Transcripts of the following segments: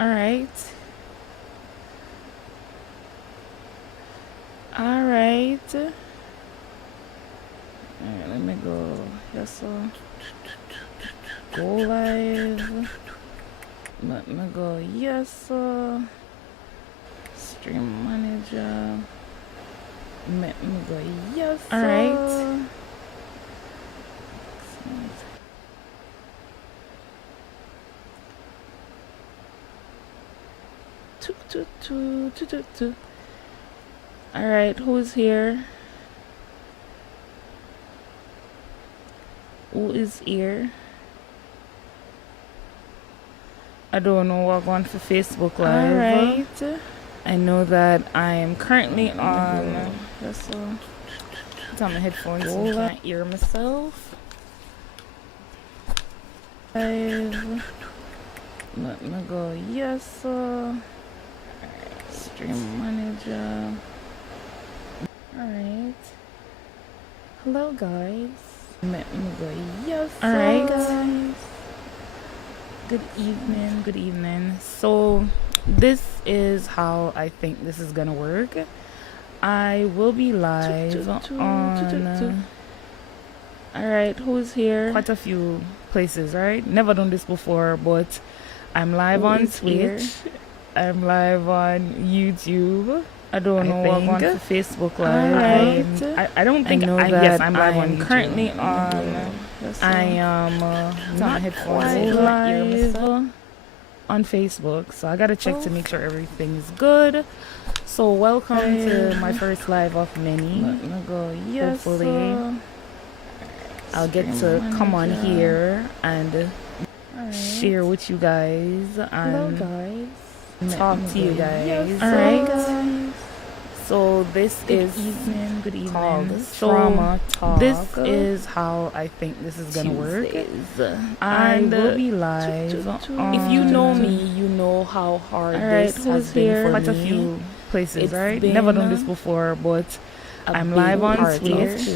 All right. All right. Alright, let me go. Yes, so go live. Let me go. Yes, sir. Stream manager. Let me go. Yes, sir. Alright. Alright, who's here? Who is here? I don't know what going for Facebook Live. Alright. I know that I am currently on. Just put on my headphones so I can't hear myself. Live. Let me go. Yes, sir. Stream manager. Alright. Hello, guys. Let me go. Yes, sir. Alright, guys. Good evening. Good evening. So, this is how I think this is gonna work. I will be live on. Alright, who's here? Quite a few places, right? Never done this before, but I'm live on Twitch. I'm live on YouTube. I don't know what I'm on for Facebook Live. Right. I don't think yes, I'm live on. Currently on. I am not headphones live on Facebook, so I gotta check to make sure everything's good. So welcome to my first live of many. Let me go. Yes, hopefully I'll get to come on here and share with you guys and talk to you guys. Alright, guys. So this is good evening. Called Trauma Talk. This is how I think this is gonna work. I will be live. If you know me, you know how hard this has been for quite a few places, right? Never done this before, but I'm live on Twitch.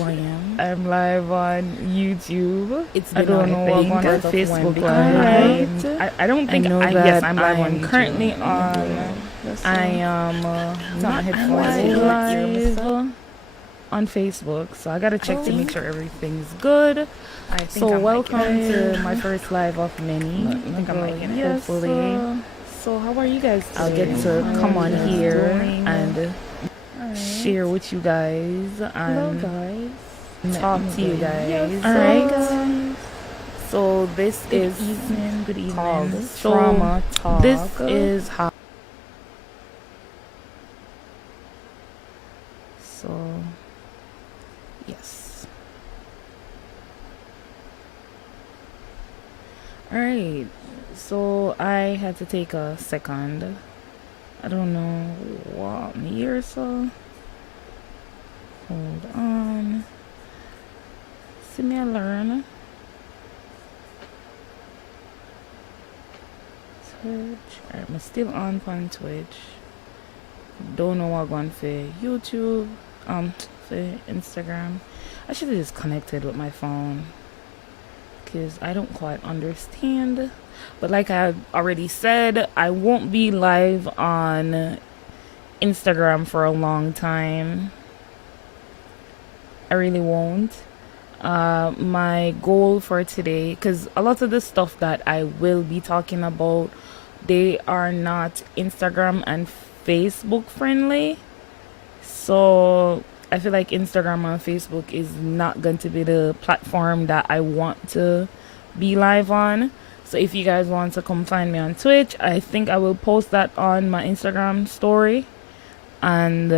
I'm live on YouTube. I don't know what I'm on Facebook Live. I don't think yes, I'm live on. Currently on. I am not headphones live on Facebook, so I gotta check to make sure everything's good. So welcome to my first live of many. I think I'm liking it. Hopefully. So how are you guys today? I'll get to come on here and share with you guys and talk to you guys. Alright, guys. So this is good evening. Called Trauma Talk. This is how. So yes. Alright. So I had to take a second. I don't know what year or so. Hold on. See me learn. Twitch. Alright, I'm still on Twitch. Don't know what going for YouTube. For Instagram. I should have just connected with my phone, because I don't quite understand. But like I already said, I won't be live on Instagram for a long time. I really won't. My goal for today, because a lot of the stuff that I will be talking about, they are not Instagram and Facebook friendly. So I feel like Instagram and Facebook is not going to be the platform that I want to be live on. So if you guys want to come find me on Twitch, I think I will post that on my Instagram story, and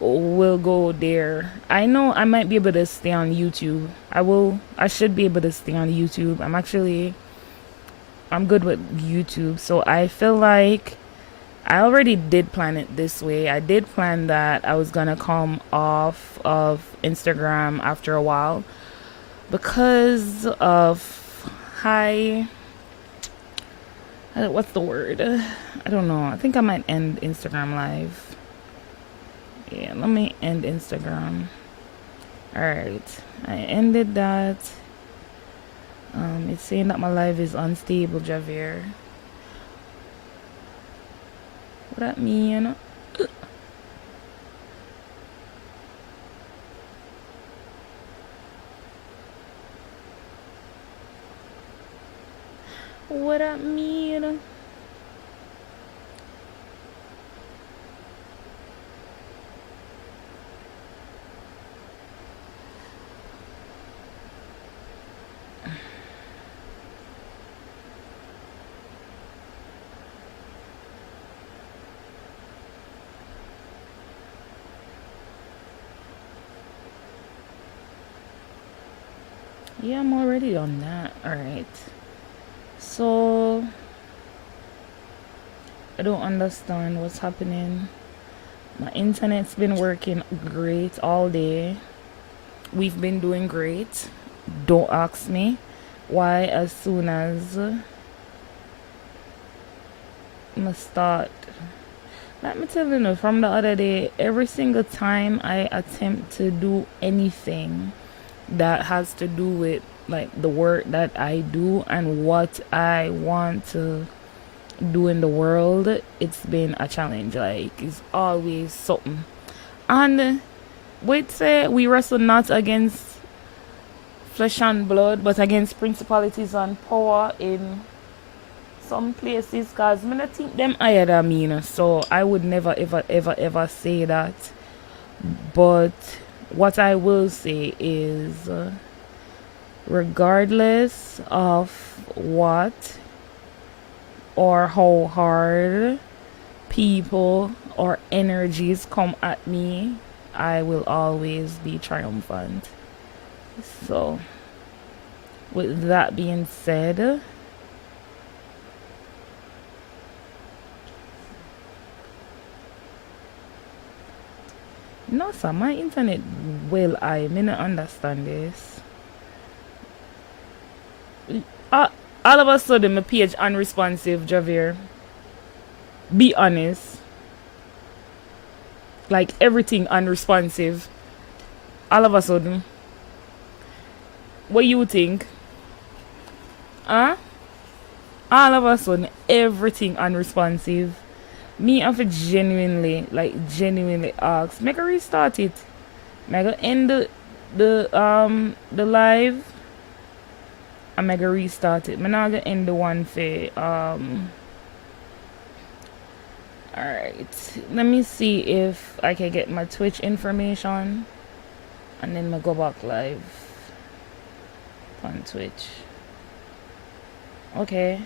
we'll go there. I know I might be able to stay on YouTube. I should be able to stay on YouTube. I'm good with YouTube, so I feel like I already did plan it this way. I did plan that I was gonna come off of Instagram after a while because of what's the word? I don't know. I think I might end Instagram Live. Yeah, let me end Instagram. Alright. I ended that. It's saying that my live is unstable, Javier. What that mean? What that mean? Yeah, I'm already on that. Alright. So I don't understand what's happening. My internet's been working great all day. We've been doing great. Don't ask me why as soon as I start. Let me tell you, from the other day, every single time I attempt to do anything that has to do with like the work that I do and what I want to do in the world, it's been a challenge. Like it's always something. And wait, say we wrestle not against flesh and blood, but against principalities and power in some places, cause I don't think them higher than me, so I would never ever say that. But what I will say is, regardless of what or how hard people or energies come at me, I will always be triumphant. So, with that being said, no, sir, my internet I may not understand this. All of a sudden, my page unresponsive, Javier. Be honest. Like everything unresponsive. All of a sudden. What you think? Huh? All of a sudden, everything unresponsive. Me have to genuinely ask. Make a restart it. Make a end the live. I'm gonna restart it. I'm not gonna end the one for alright. Let me see if I can get my Twitch information and then I go back live on Twitch. Okay.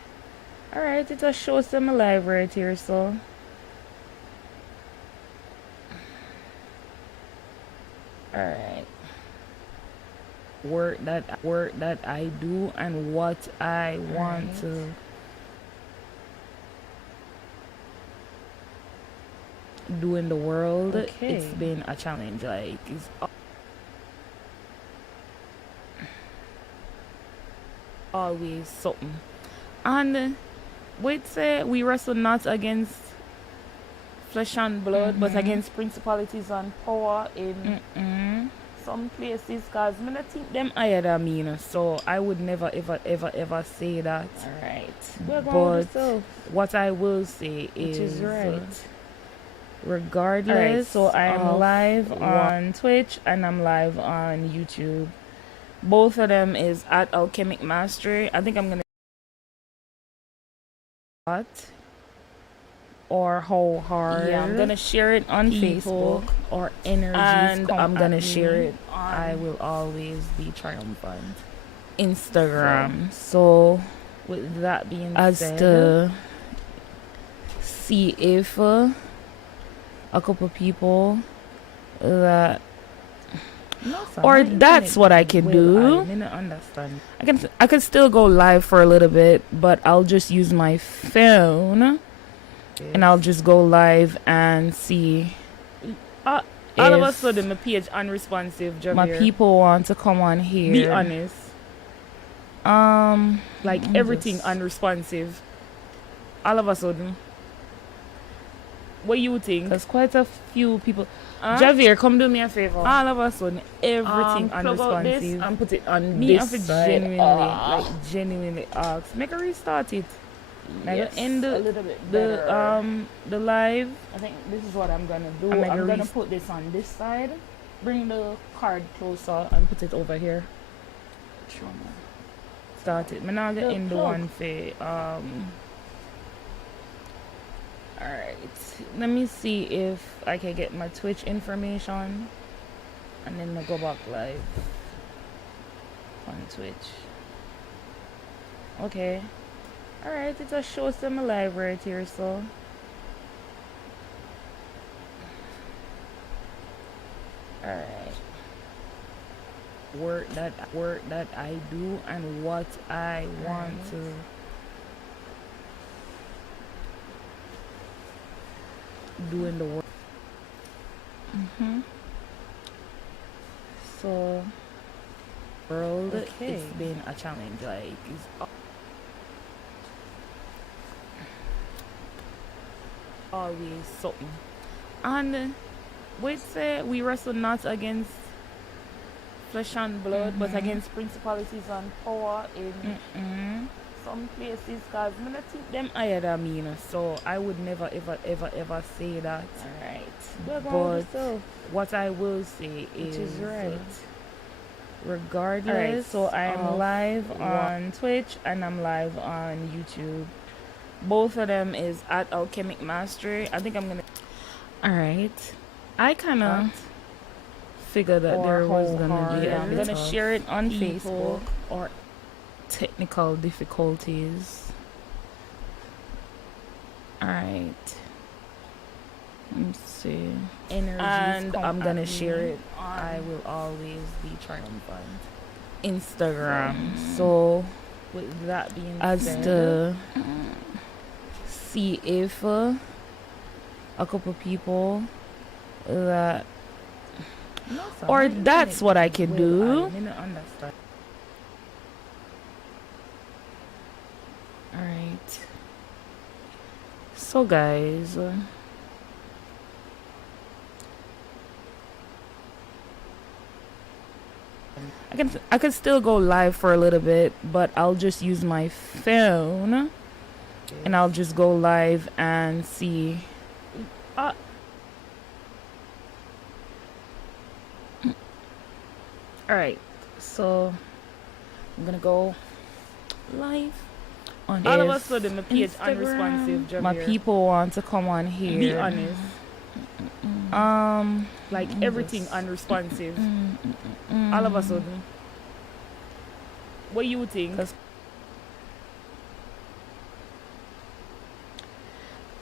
Alright, it just shows them live right here, so alright. Work that I do and what I want to do in the world. Okay. It's been a challenge. Like it's always something. And wait, say we wrestle not against flesh and blood, but against principalities and power in some places, cause I don't think them higher than me, so I would never ever say that. Alright. But what I will say is right. Regardless, so I'm live on Twitch and I'm live on YouTube. Both of them is at Alchemic Mastery. I think I'm gonna or how hard. Yeah, I'm gonna share it on Facebook or energies, and I'm gonna share it. I will always be triumphant. Instagram. So, with that being said, to see if a couple people that. No, or that's what I can do. I didn't understand. I can still go live for a little bit, but I'll just use my phone. And I'll just go live and see. All of a sudden, my page unresponsive. Javier. My people want to come on here. Be honest. Like everything unresponsive. All of a sudden. What you think? There's quite a few people. Javier, come do me a favor. All of a sudden, everything unresponsive. And put it on me this side. Genuinely ask. Make a restart it. Yes, end a little bit better. the live. I think this is what I'm gonna do. I'm gonna put this on this side. Bring the card closer and put it over here. Start it. I'm not gonna end the one for Alright. Let me see if I can get my Twitch information. And then I'll go back live on Twitch. Okay. Alright, it just shows them live right here, so. Alright. Work that I do and what I want to do in the world. So world, it's been a challenge. Like it's always something. And we say we wrestle not against flesh and blood, but against principalities and power in some places. Cause I'm gonna think them higher than me, you know. So I would never ever say that. Alright. But what I will say is right. Regardless, right, so I am live on Twitch and I'm live on YouTube. Both of them is at Alchemic Mastery. I think I'm gonna. Alright. I kind of figured that there was gonna be. I'm gonna share it on Facebook or technical difficulties. Alright. Let's see. And I'm gonna share it. I will always be triumphant. Instagram. So with that being said, to see if a couple people that or that's what I could do. Alright. So guys, I could still go live for a little bit, but I'll just use my phone and I'll just go live and see. Alright, so I'm gonna go live on all of a sudden the page unresponsive. My people want to come on here. Be honest. Like everything unresponsive. All of a sudden. What you think?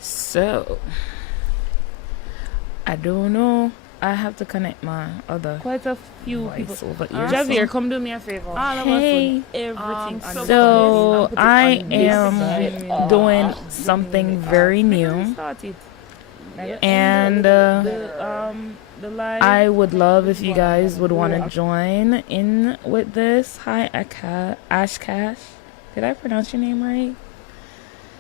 So I don't know. I have to connect my other quite a few people over here. Javier, come do me a favor. Hey, everything. So I am doing something very new, and I would love if you guys would want to join in with this. Hi, Ashkash. Did I pronounce your name right?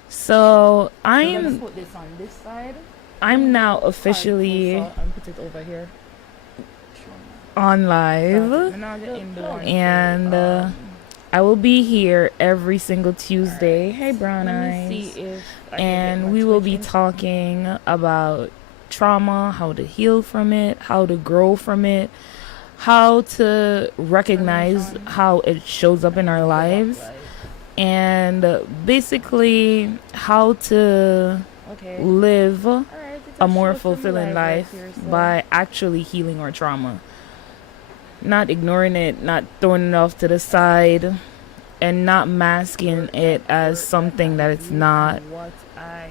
So I'm. Put this on this side. I'm now officially on live, and I will be here every single Tuesday. Hey, Brown Eyes. And we will be talking about trauma, how to heal from it, how to grow from it, how to recognize how it shows up in our lives, and basically how to live a more fulfilling life by actually healing our trauma, not ignoring it, not throwing it off to the side, and not masking it as something that it's not.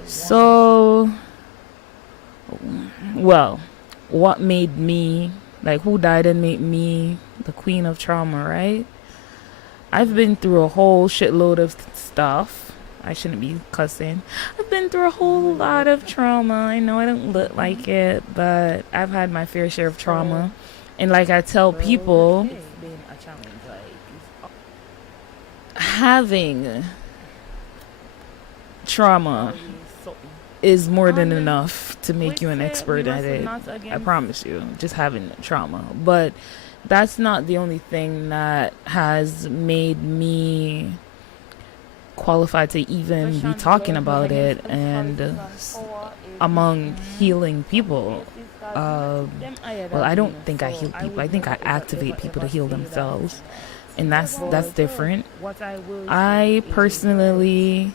So, well, what made me, like, who died and made me the queen of trauma, right? I've been through a whole shitload of stuff. I shouldn't be cussing. I've been through a whole lot of trauma. I know I don't look like it, but I've had my fair share of trauma. And like I tell people, having trauma is more than enough to make you an expert at it. I promise you, just having trauma. But that's not the only thing that has made me qualified to even be talking about it, and among healing people. Well, I don't think I heal people. I think I activate people to heal themselves, and that's different. I personally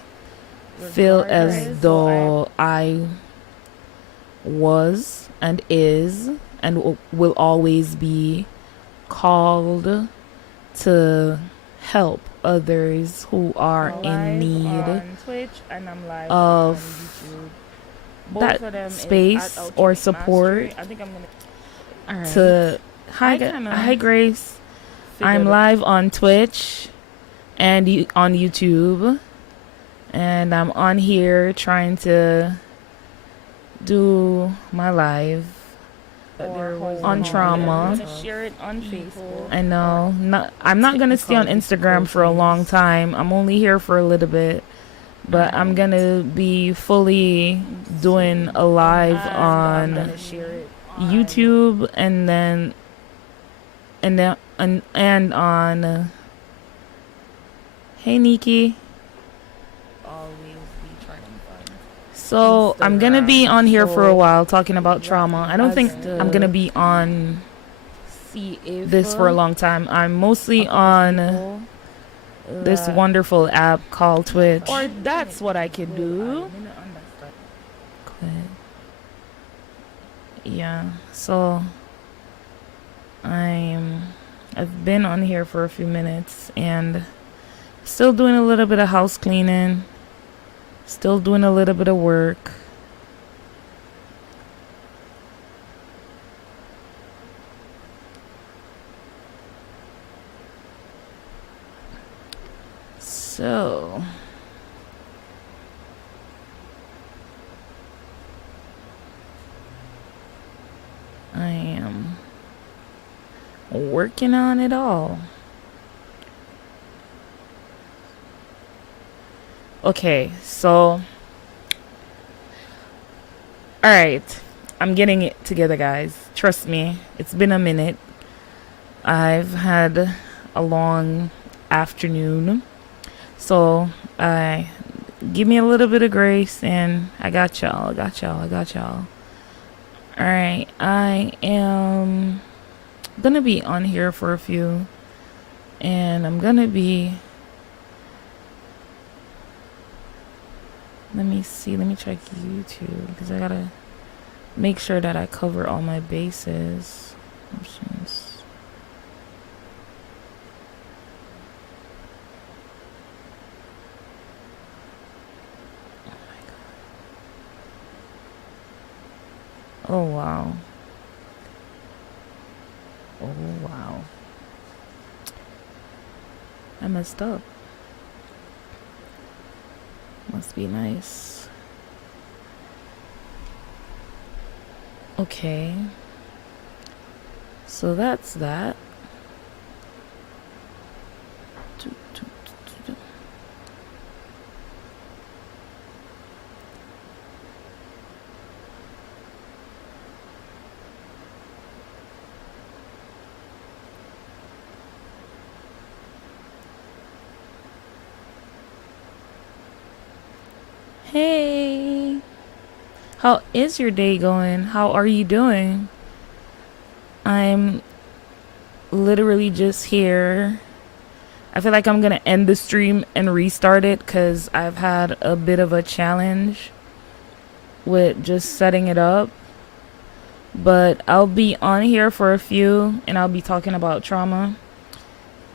feel as though I was and is and will always be called to help others who are in need of that space or support. To hi Grace, I'm live on Twitch and on YouTube, and I'm on here trying to do my live on trauma. Share it on Facebook. I know. I'm not gonna stay on Instagram for a long time. I'm only here for a little bit, but I'm gonna be fully doing a live on YouTube and on. Hey Nikki. So I'm gonna be on here for a while talking about trauma. I don't think I'm gonna be on this for a long time. I'm mostly on this wonderful app called Twitch. Or that's what I can do. Yeah, so I've been on here for a few minutes and still doing a little bit of house cleaning. Still doing a little bit of work. So I am working on it all. Okay, so alright, I'm getting it together, guys. Trust me, it's been a minute. I've had a long afternoon, so give me a little bit of grace, and I got y'all. Alright, I am gonna be on here for a few, and I'm gonna be, let me check YouTube, because I gotta make sure that I cover all my bases. Options. Oh my god. Oh wow. Oh wow. I messed up. Must be nice. Okay. So that's that. Hey, how is your day going? How are you doing? I'm literally just here. I feel like I'm gonna end the stream and restart it because I've had a bit of a challenge with just setting it up. But I'll be on here for a few, and I'll be talking about trauma.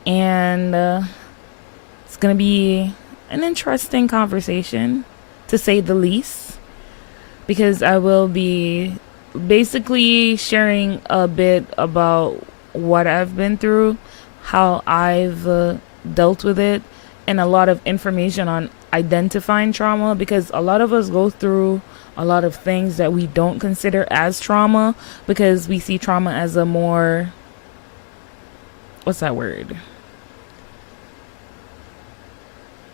And it's gonna be an interesting conversation, to say the least, because I will be basically sharing a bit about what I've been through, how I've dealt with it, and a lot of information on identifying trauma, because a lot of us go through a lot of things that we don't consider as trauma, because we see trauma as a more, what's that word?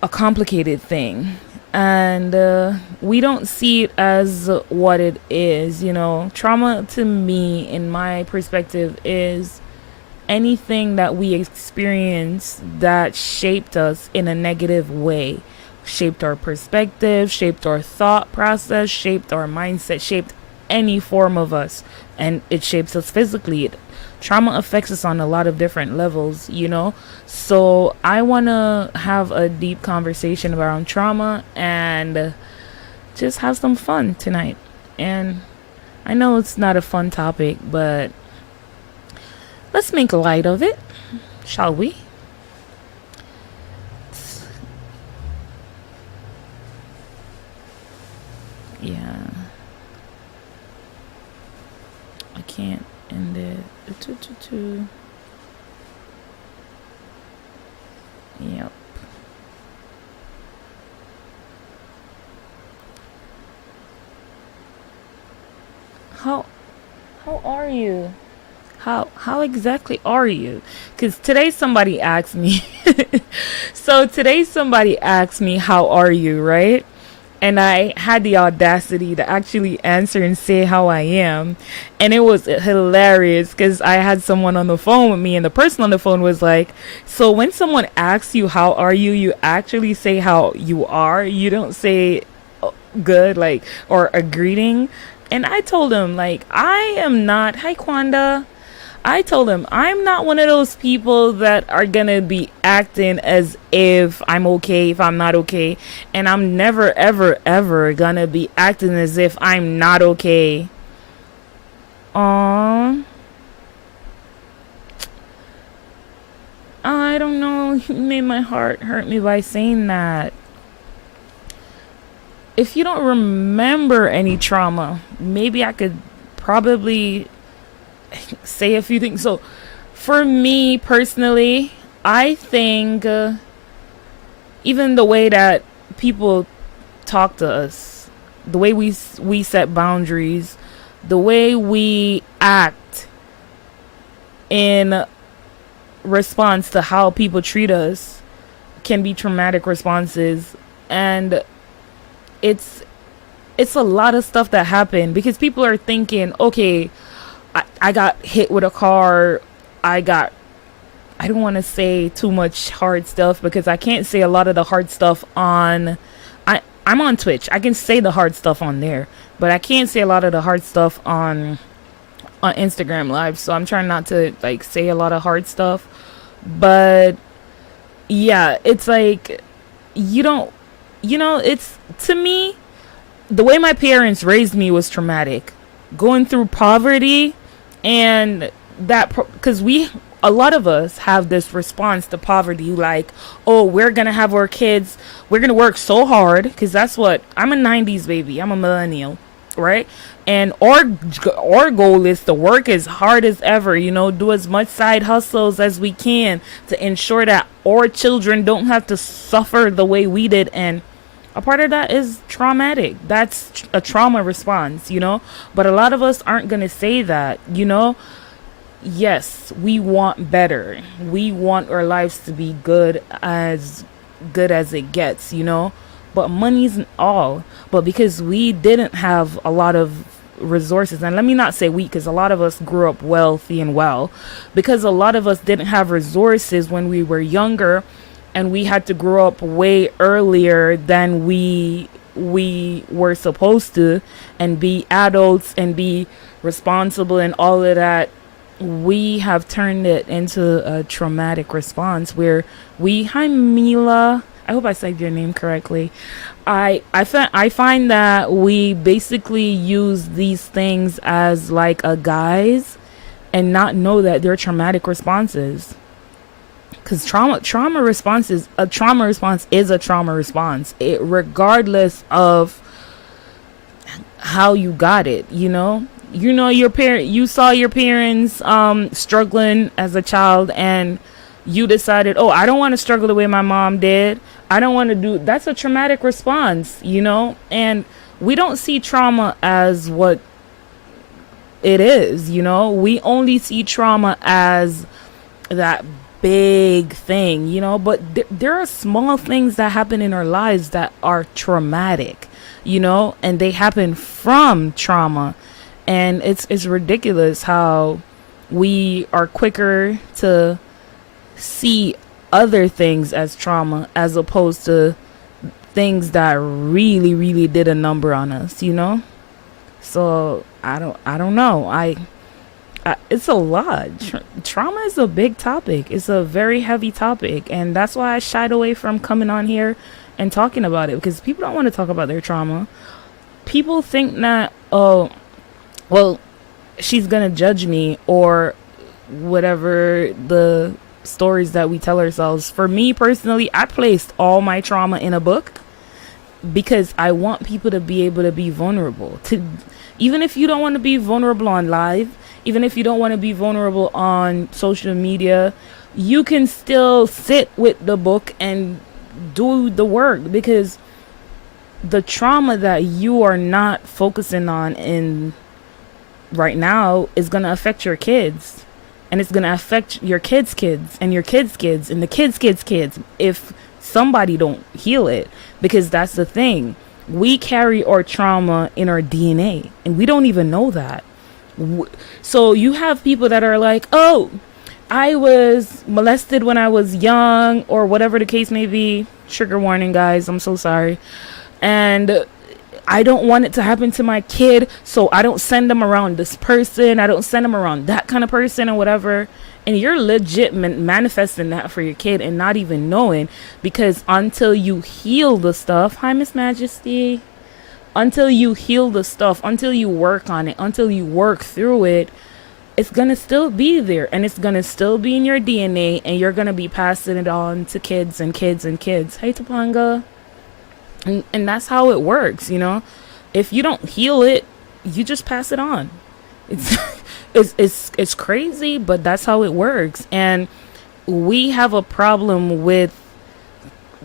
A complicated thing. And we don't see it as what it is. You know, trauma to me, in my perspective, is anything that we experience that shaped us in a negative way, shaped our perspective, shaped our thought process, shaped our mindset, shaped any form of us, and it shapes us physically. Trauma affects us on a lot of different levels, you know. So I want to have a deep conversation around trauma and just have some fun tonight. And I know it's not a fun topic, but let's make light of it, shall we? Yeah, I can't end it. Yep. How are you? How exactly are you? Because today somebody asked me. So today somebody asked me, "How are you?" Right? And I had the audacity to actually answer and say how I am. And it was hilarious because I had someone on the phone with me, and the person on the phone was like, "So when someone asks you, how are you, you actually say how you are? You don't say good, like, or a greeting?" And I told him, like, I am not, hi, Kwanda. I told him I'm not one of those people that are gonna be acting as if I'm okay if I'm not okay, and I'm never ever ever gonna be acting as if I'm not okay. Aww. I don't know. You made my heart hurt me by saying that. If you don't remember any trauma, maybe I could probably say a few things. So, for me personally, I think even the way that people talk to us, the way we set boundaries, the way we act in response to how people treat us can be traumatic responses. And it's a lot of stuff that happened because people are thinking, okay, I got hit with a car. I don't want to say too much hard stuff because I can't say a lot of the hard stuff on I'm on Twitch. I can say the hard stuff on there, but I can't say a lot of the hard stuff on Instagram Live. So I'm trying not to like say a lot of hard stuff. But yeah, it's like it's, to me, the way my parents raised me was traumatic. Going through poverty, and that because a lot of us have this response to poverty, like, oh, we're gonna have our kids, we're gonna work so hard, because that's what, I'm a 90s baby, I'm a millennial, right? And our goal is to work as hard as ever, do as much side hustles as we can to ensure that our children don't have to suffer the way we did. And a part of that is traumatic. That's a trauma response, but a lot of us aren't going to say that, Yes, we want better. We want our lives to be good as it gets, but money isn't all. But because we didn't have a lot of resources, and let me not say we, because a lot of us grew up wealthy and well, because a lot of us didn't have resources when we were younger, and we had to grow up way earlier than we were supposed to, and be adults and be responsible and all of that. We have turned it into a traumatic response where hi Mila, I hope I said your name correctly. I find that we basically use these things as like a guise and not know that they're traumatic responses. Because trauma response is a trauma response, regardless of how you got it. Your parent, you saw your parents struggling as a child, and you decided, oh, I don't want to struggle the way my mom did. I don't want to do. That's a traumatic response, And we don't see trauma as what it is. We only see trauma as that big thing, but there are small things that happen in our lives that are traumatic, and they happen from trauma. And it's ridiculous how we are quicker to see other things as trauma as opposed to things that really, really did a number on us, you know? So I don't know. It's a lot. Trauma is a big topic. It's a very heavy topic, and that's why I shied away from coming on here and talking about it, because people don't want to talk about their trauma. People think that, oh, well, she's gonna judge me, or whatever the stories that we tell ourselves. For me personally, I placed all my trauma in a book because I want people to be able to be vulnerable. To even if you don't want to be vulnerable on live, even if you don't want to be vulnerable on social media, you can still sit with the book and do the work, because the trauma that you are not focusing on in right now is going to affect your kids, and it's going to affect your kids' kids and your kids' kids and the kids' kids if somebody don't heal it. Because that's the thing, we carry our trauma in our DNA and we don't even know that. So you have people that are like, oh, I was molested when I was young, or whatever the case may be. Trigger warning, guys, I'm so sorry. And I don't want it to happen to my kid, so I don't send them around this person. I don't send them around that kind of person or whatever. And you're legit manifesting that for your kid and not even knowing, because until you heal the stuff, hi, Miss Majesty, until you heal the stuff, until you work on it, until you work through it, it's going to still be there, and it's going to still be in your DNA, and you're going to be passing it on to kids and kids and kids. Hey, Topanga. And that's how it works, you know. If you don't heal it, you just pass it on. It's it's crazy, but that's how it works. And we have a problem with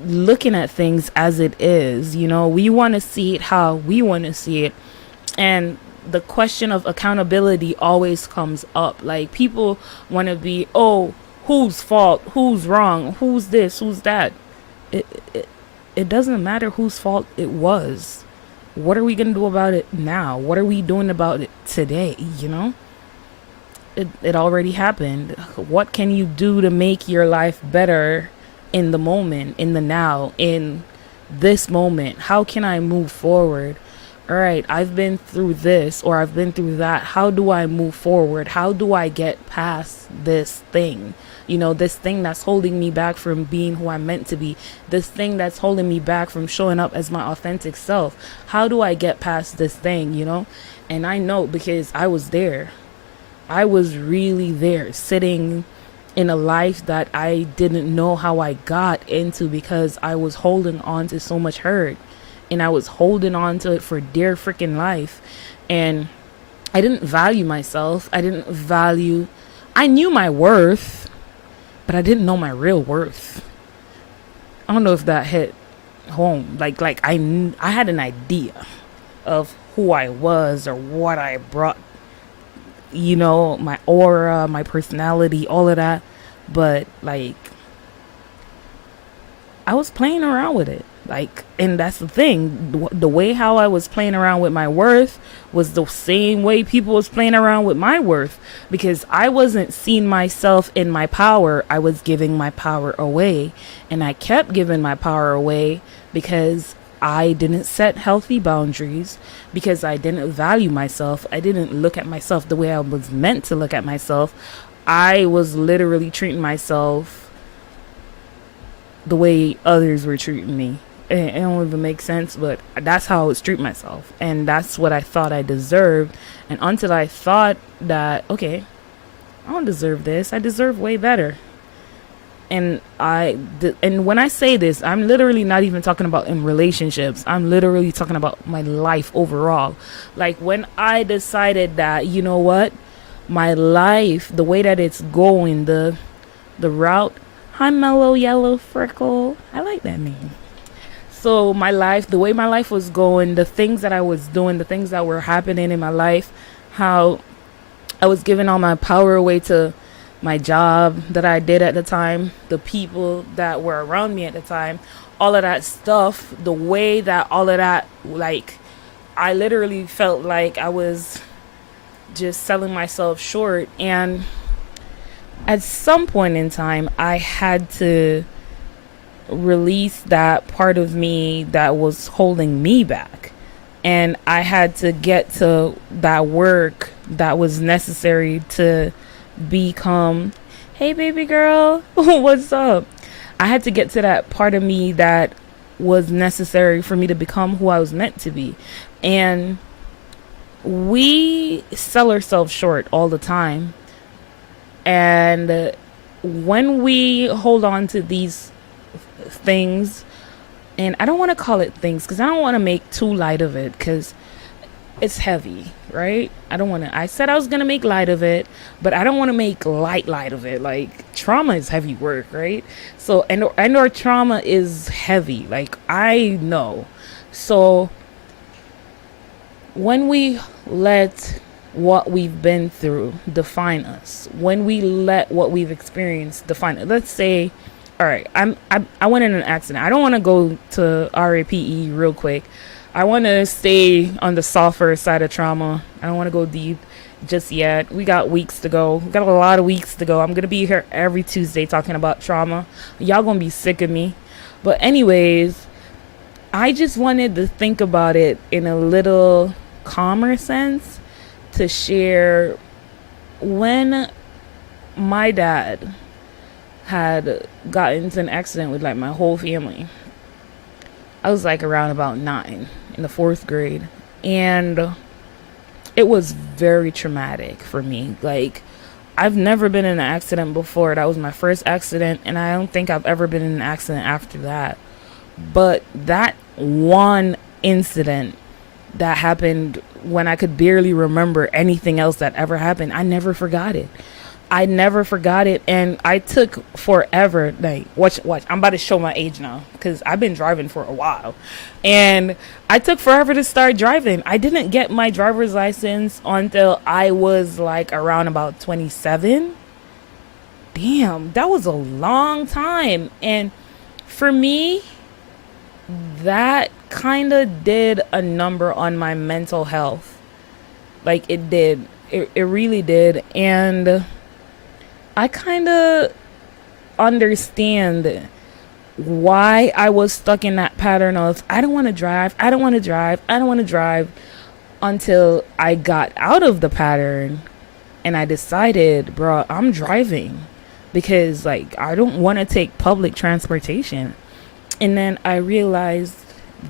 looking at things as it is, you know. We want to see it how we want to see it. And the question of accountability always comes up. Like, people want to be, oh, whose fault, who's wrong, who's this, who's that. It doesn't matter whose fault it was. What are we going to do about it now? What are we doing about it today? You know, it already happened. What can you do to make your life better in the moment, in the now, in this moment? How can I move forward? All right, I've been through this, or I've been through that. How do I move forward? How do I get past this thing? You know, this thing that's holding me back from being who I'm meant to be. This thing that's holding me back from showing up as my authentic self. How do I get past this thing, you know? And I know, because I was there. I was really there, sitting in a life that I didn't know how I got into, because I was holding on to so much hurt. And I was holding on to it for dear freaking life. And I didn't value myself. I knew my worth, but I didn't know my real worth. I don't know if that hit home. Like I had an idea of who I was or what I brought, you know, my aura, my personality, all of that. But like, I was playing around with it. Like, and that's the thing, the way how I was playing around with my worth was the same way people was playing around with my worth, because I wasn't seeing myself in my power. I was giving my power away, and I kept giving my power away because I didn't set healthy boundaries, because I didn't value myself. I didn't look at myself the way I was meant to look at myself. I was literally treating myself the way others were treating me. It don't even make sense, but that's how I was treating myself, and that's what I thought I deserved. And until I thought that, okay, I don't deserve this, I deserve way better. And and when I say this, I'm literally not even talking about in relationships. I'm literally talking about my life overall. Like, when I decided that, you know what, my life, the way that it's going, the route. Hi, Mellow Yellow Freckle. I like that name. So my life, the way my life was going, the things that I was doing, the things that were happening in my life, how I was giving all my power away to my job that I did at the time, the people that were around me at the time, all of that stuff, the way that all of that, like, I literally felt like I was just selling myself short. And at some point in time, I had to release that part of me that was holding me back. And I had to get to that work that was necessary to become, hey, baby girl, what's up? I had to get to that part of me that was necessary for me to become who I was meant to be. And we sell ourselves short all the time. And when we hold on to these things, and I don't want to call it things because I don't want to make too light of it because it's heavy, right? I said I was going to make light of it, but I don't want to make light of it. Like, trauma is heavy work, right? So, and our trauma is heavy. Like, I know. So when we let what we've been through define us, when we let what we've experienced define it, let's say, all right, I went in an accident. I don't want to go to RAPE real quick. I want to stay on the softer side of trauma. I don't want to go deep just yet. We got weeks to go. We got a lot of weeks to go. I'm going to be here every Tuesday talking about trauma. Y'all going to be sick of me. But anyways, I just wanted to think about it in a little calmer sense to share. When my dad had gotten into an accident with like my whole family, I was like around about 9 in the 4th grade, and it was very traumatic for me. Like, I've never been in an accident before. That was my first accident, and I don't think I've ever been in an accident after that. But that one incident that happened when I could barely remember anything else that ever happened, I never forgot it. And I took forever. Like, watch. I'm about to show my age now because I've been driving for a while. And I took forever to start driving. I didn't get my driver's license until I was like around about 27. Damn, that was a long time. And for me, that kind of did a number on my mental health. Like, it did. It really did. And I kind of understand why I was stuck in that pattern of I don't want to drive until I got out of the pattern and I decided, bro, I'm driving because like I don't want to take public transportation. And then I realized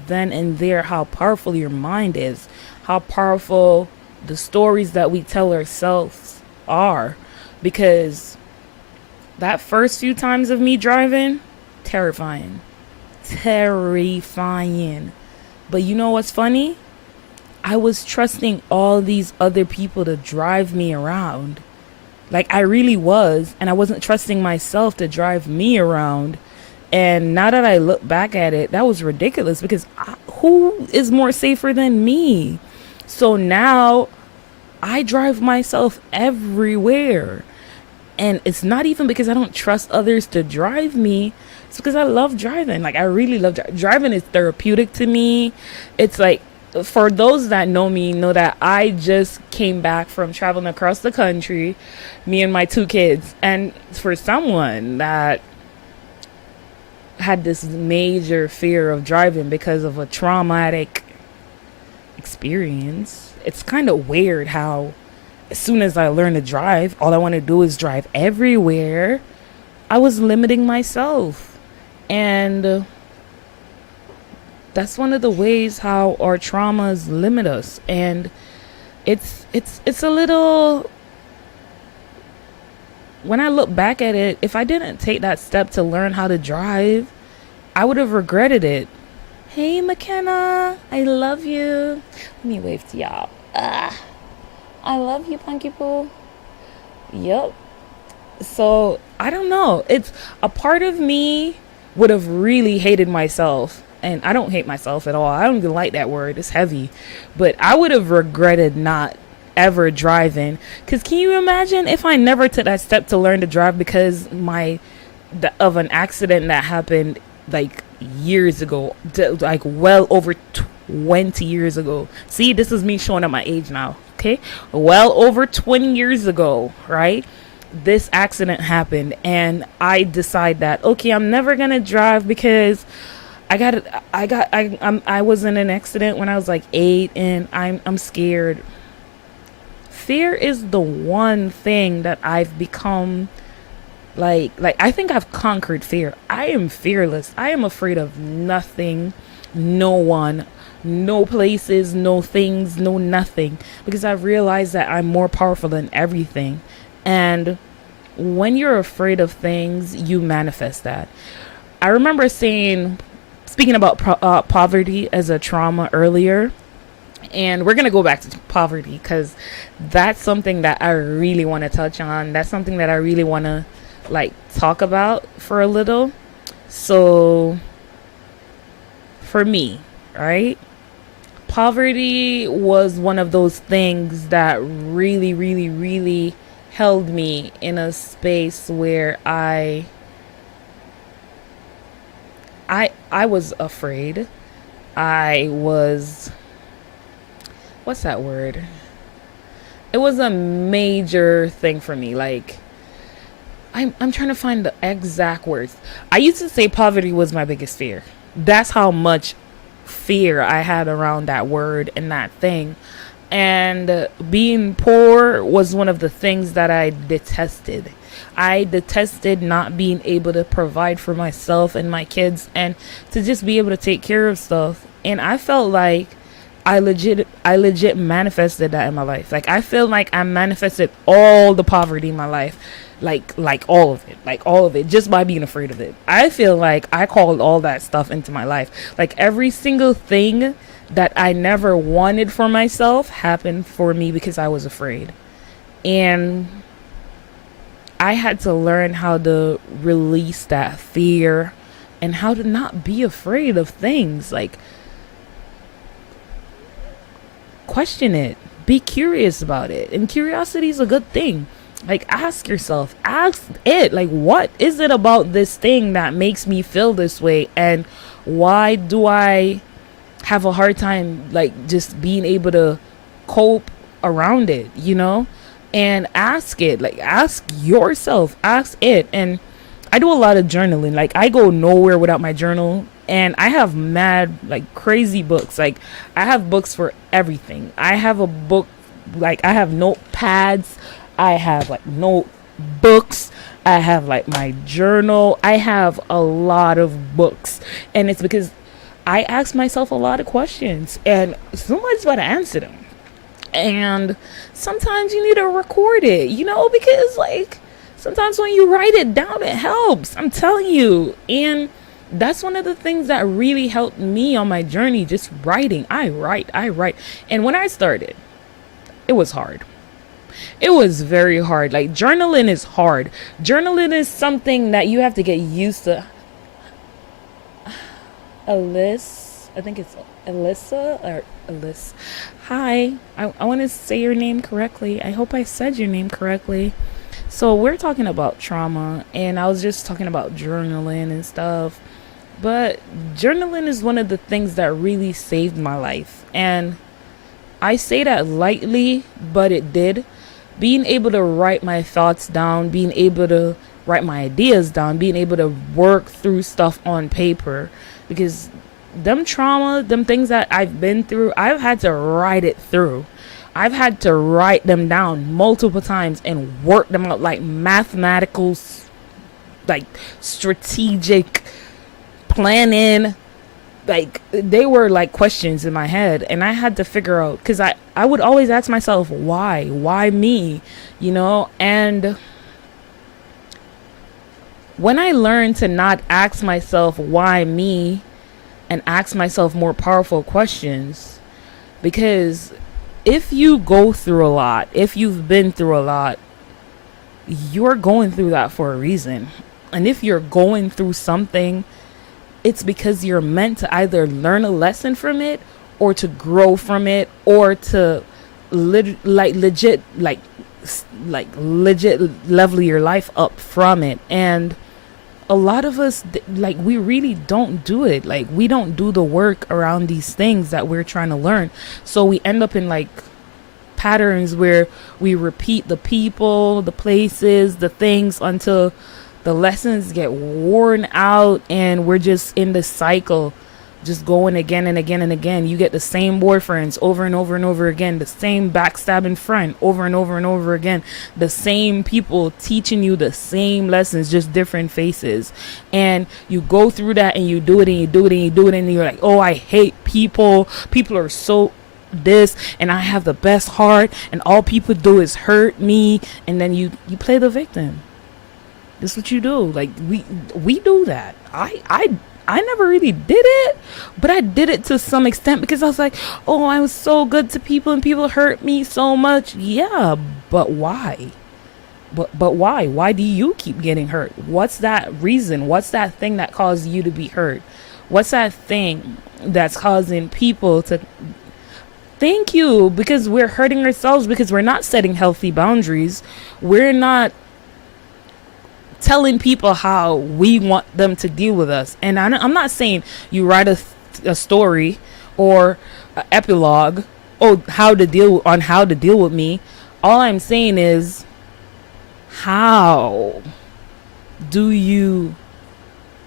then and there how powerful your mind is, how powerful the stories that we tell ourselves are. Because that first few times of me driving, terrifying. But you know what's funny? I was trusting all these other people to drive me around. Like, I really was. And I wasn't trusting myself to drive me around. And now that I look back at it, that was ridiculous because who is more safer than me? So now I drive myself everywhere. And it's not even because I don't trust others to drive me. It's because I love driving. Like, I really love driving. Is therapeutic to me. It's like, for those that know me, know that I just came back from traveling across the country, me and my 2 kids. And for someone that had this major fear of driving because of a traumatic experience, it's kind of weird how as soon as I learned to drive, all I want to do is drive everywhere. I was limiting myself. And that's one of the ways how our traumas limit us. And it's a little, when I look back at it, if I didn't take that step to learn how to drive, I would have regretted it. Hey, McKenna, I love you. Let me wave to y'all. I love you, Punky Poo. Yep. So, I don't know. It's a part of me would have really hated myself. And I don't hate myself at all. I don't even like that word. It's heavy. But I would have regretted not ever driving. Because can you imagine if I never took that step to learn to drive because of an accident that happened like years ago, like well over 20 years ago. See, this is me showing up my age now. Okay, well over 20 years ago, right? this accident happened, and I decide that, okay, I'm never gonna drive because I was in an accident when I was like 8, and I'm scared. Fear is the one thing that I've become like I think I've conquered fear. I am fearless. I am afraid of nothing, no one, no places, no things, no nothing, because I've realized that I'm more powerful than everything. And when you're afraid of things, you manifest that. I remember speaking about poverty as a trauma earlier, and we're going to go back to poverty because that's something that I really want to touch on. That's something that I really want to like talk about for a little. So for me, right? Poverty was one of those things that really, really, really held me in a space where I was afraid. I was, what's that word? It was a major thing for me. Like, I'm trying to find the exact words. I used to say poverty was my biggest fear. That's how much fear I had around that word and that thing. And being poor was one of the things that I detested. I detested not being able to provide for myself and my kids and to just be able to take care of stuff. And I felt like I legit manifested that in my life. Like, I feel like I manifested all the poverty in my life. Like all of it, just by being afraid of it. I feel like I called all that stuff into my life. Like, every single thing that I never wanted for myself happened for me because I was afraid. And I had to learn how to release that fear and how to not be afraid of things. Like, question it, be curious about it. And curiosity is a good thing. Like, ask yourself, ask it, like, what is it about this thing that makes me feel this way? And why do I have a hard time, like, just being able to cope around it, you know? And ask it, like, ask yourself, ask it. And I do a lot of journaling. Like, I go nowhere without my journal. And I have mad, like, crazy books. Like, I have books for everything. I have a book, like, I have notepads. I have like notebooks. I have like my journal. I have a lot of books. And it's because I ask myself a lot of questions and somebody's got to answer them. And sometimes you need to record it, you know, because like sometimes when you write it down, it helps. I'm telling you. And that's one of the things that really helped me on my journey, just writing. I write. And when I started, it was hard. It was very hard. Like, journaling is hard. Journaling is something that you have to get used to. Alyssa, I think it's Alyssa or Alyssa. Hi, I want to say your name correctly. I hope I said your name correctly. So we're talking about trauma, and I was just talking about journaling and stuff. But journaling is one of the things that really saved my life. And I say that lightly, but it did. Being able to write my thoughts down, being able to write my ideas down, being able to work through stuff on paper, because them trauma, them things that I've been through, I've had to write it through. I've had to write them down multiple times and work them out, like mathematical, like strategic planning. Like, they were like questions in my head, and I had to figure out, because I would always ask myself, why me, you know? And when I learned to not ask myself why me and ask myself more powerful questions, because if you go through a lot, if you've been through a lot, you're going through that for a reason. And if you're going through something, it's because you're meant to either learn a lesson from it or to grow from it or to legit level your life up from it. And a lot of us, like, we really don't do it. Like, we don't do the work around these things that we're trying to learn. So we end up in like patterns where we repeat the people, the places, the things until the lessons get worn out and we're just in the cycle, just going again and again and again. You get the same boyfriends over and over and over again, the same backstabbing friend over and over and over again, the same people teaching you the same lessons, just different faces. And you go through that and you do it and you do it and you do it and you're like, oh, I hate people. People are so this and I have the best heart and all people do is hurt me. And then you play the victim. This is what you do. Like we do that. I never really did it, but I did it to some extent because I was like, oh, I was so good to people and people hurt me so much. Yeah, but why? But why? Why do you keep getting hurt? What's that reason? What's that thing that caused you to be hurt? What's that thing that's causing people to... Thank you, because we're hurting ourselves because we're not setting healthy boundaries. We're not telling people how we want them to deal with us. And I'm not saying you write a story or an epilogue on how to deal with me. All I'm saying is, how do you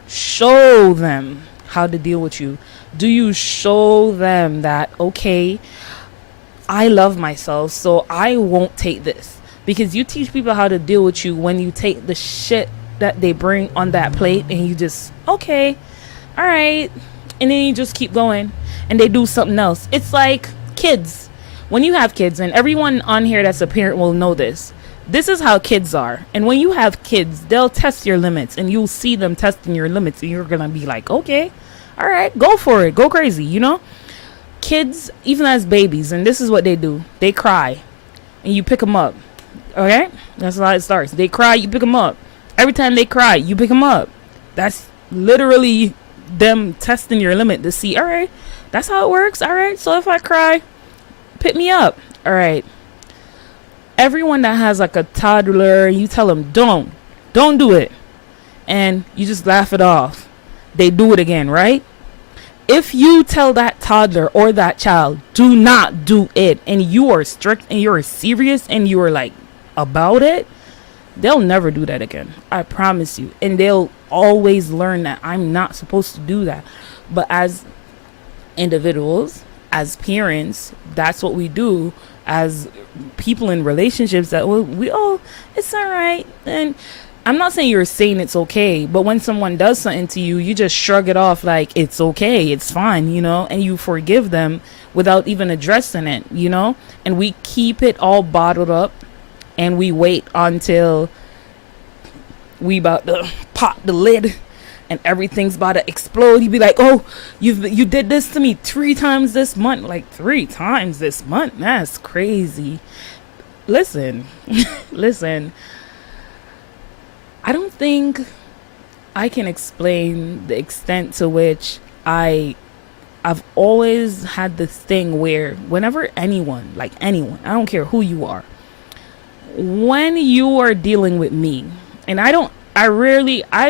show them how to deal with you? Do you show them that, okay, I love myself, so I won't take this? Because you teach people how to deal with you when you take the shit that they bring on that plate and you just, okay, all right. And then you just keep going and they do something else. It's like kids. When you have kids, and everyone on here that's a parent will know this. This is how kids are. And when you have kids, they'll test your limits and you'll see them testing your limits and you're going to be like, okay, all right, go for it. Go crazy, you know? Kids, even as babies, and this is what they do. They cry and you pick them up. Okay, that's how it starts. They cry, you pick them up. Every time they cry, you pick them up. That's literally them testing your limit to see, all right, that's how it works. All right, so if I cry, pick me up. All right. Everyone that has like a toddler, you tell them, don't do it. And you just laugh it off. They do it again, right? If you tell that toddler or that child, do not do it, and you are strict and you're serious and you are like, about it, they'll never do that again. I promise you. And they'll always learn that I'm not supposed to do that. But as individuals, as parents, that's what we do. As people in relationships, that we all, it's all right. And I'm not saying you're saying it's okay, but when someone does something to you, you just shrug it off like it's okay, it's fine, you know, and you forgive them without even addressing it, you know. And we keep it all bottled up. And we wait until we about to pop the lid and everything's about to explode. You be like, oh, you did this to me 3 times this month. Like 3 times this month? That's crazy. Listen, listen. I don't think I can explain the extent to which I've always had this thing where whenever anyone, I don't care who you are, when you are dealing with me, and I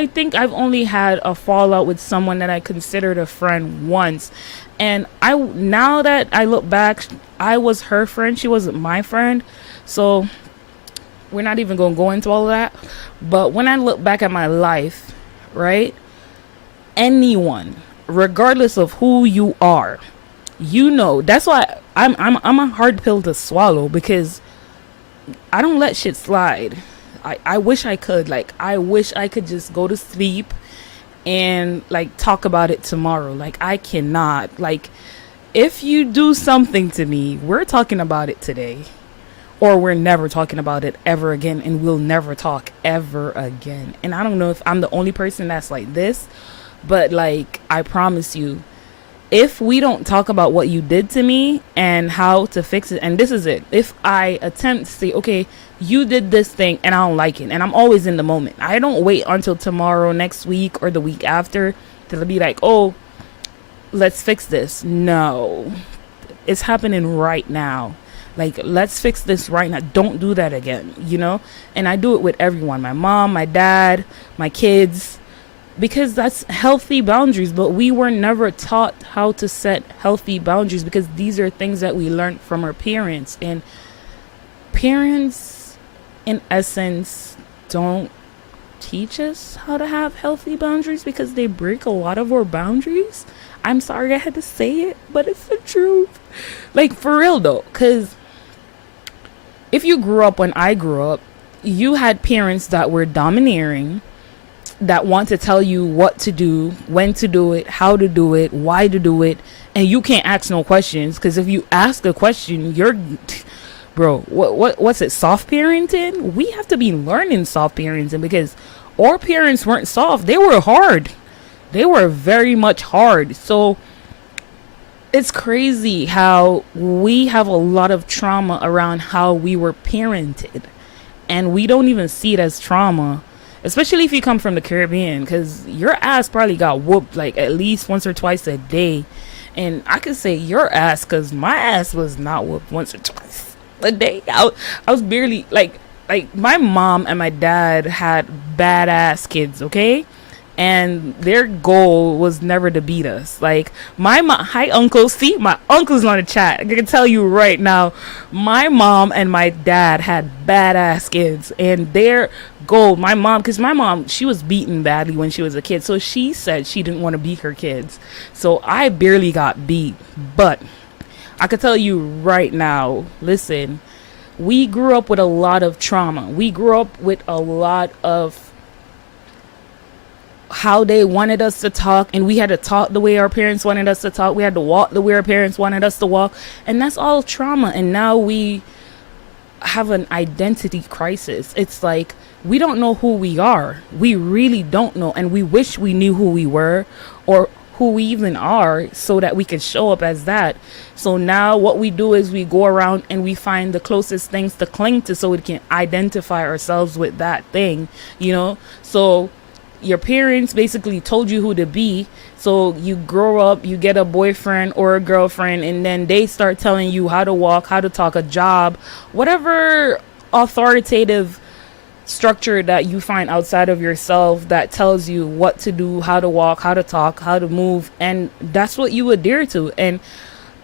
think I've only had a fallout with someone that I considered a friend once. And now that I look back, I was her friend. She wasn't my friend. So we're not even going to go into all of that. But when I look back at my life, right? Anyone, regardless of who you are, you know, that's why I'm a hard pill to swallow, because I don't let shit slide. I wish I could. Like, I wish I could just go to sleep and like talk about it tomorrow. Like, I cannot. Like, if you do something to me, we're talking about it today, or we're never talking about it ever again, and we'll never talk ever again. And I don't know if I'm the only person that's like this, but like, I promise you, if we don't talk about what you did to me and how to fix it, and this is it, if I attempt to say, okay, you did this thing and I don't like it, and I'm always in the moment, I don't wait until tomorrow, next week, or the week after to be like, oh, let's fix this. No, it's happening right now. Like, let's fix this right now. Don't do that again, you know? And I do it with everyone, my mom, my dad, my kids, because that's healthy boundaries. But we were never taught how to set healthy boundaries, because these are things that we learned from our parents. And parents, in essence, don't teach us how to have healthy boundaries because they break a lot of our boundaries. I'm sorry I had to say it, but it's the truth. Like, for real though, because if you grew up when I grew up, you had parents that were domineering, that want to tell you what to do, when to do it, how to do it, why to do it, and you can't ask no questions, because if you ask a question, you're bro, what's it, soft parenting? We have to be learning soft parenting because our parents weren't soft, they were hard. They were very much hard. So it's crazy how we have a lot of trauma around how we were parented, and we don't even see it as trauma, especially if you come from the Caribbean, because your ass probably got whooped like at least once or twice a day. And I could say your ass because my ass was not whooped once or twice a day. I was barely like my mom and my dad had badass kids, okay? And their goal was never to beat us. Like, my mom, hi uncle, see, my uncle's on the chat. I can tell you right now, my mom and my dad had badass kids, and their goal, my mom, because my mom, she was beaten badly when she was a kid, so she said she didn't want to beat her kids. So I barely got beat, but I could tell you right now, listen, we grew up with a lot of trauma. We grew up with a lot of how they wanted us to talk, and we had to talk the way our parents wanted us to talk. We had to walk the way our parents wanted us to walk, and that's all trauma. And now we have an identity crisis. It's like we don't know who we are. We really don't know, and we wish we knew who we were or who we even are so that we could show up as that. So now what we do is we go around and we find the closest things to cling to so we can identify ourselves with that thing, you know? So your parents basically told you who to be, so you grow up, you get a boyfriend or a girlfriend, and then they start telling you how to walk, how to talk, a job, whatever authoritative structure that you find outside of yourself that tells you what to do, how to walk, how to talk, how to move, and that's what you adhere to. And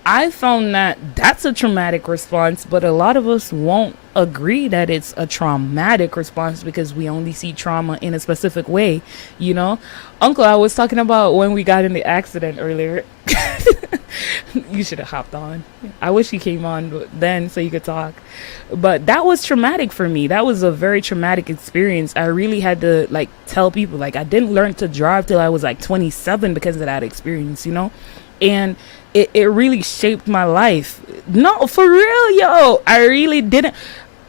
I found that that's a traumatic response, but a lot of us won't agree that it's a traumatic response because we only see trauma in a specific way, you know? Uncle, I was talking about when we got in the accident earlier. You should have hopped on. I wish you came on then so you could talk. But that was traumatic for me. That was a very traumatic experience. I really had to like tell people, like, I didn't learn to drive till I was like 27 because of that experience, you know? And it really shaped my life. No, for real, yo. I really didn't.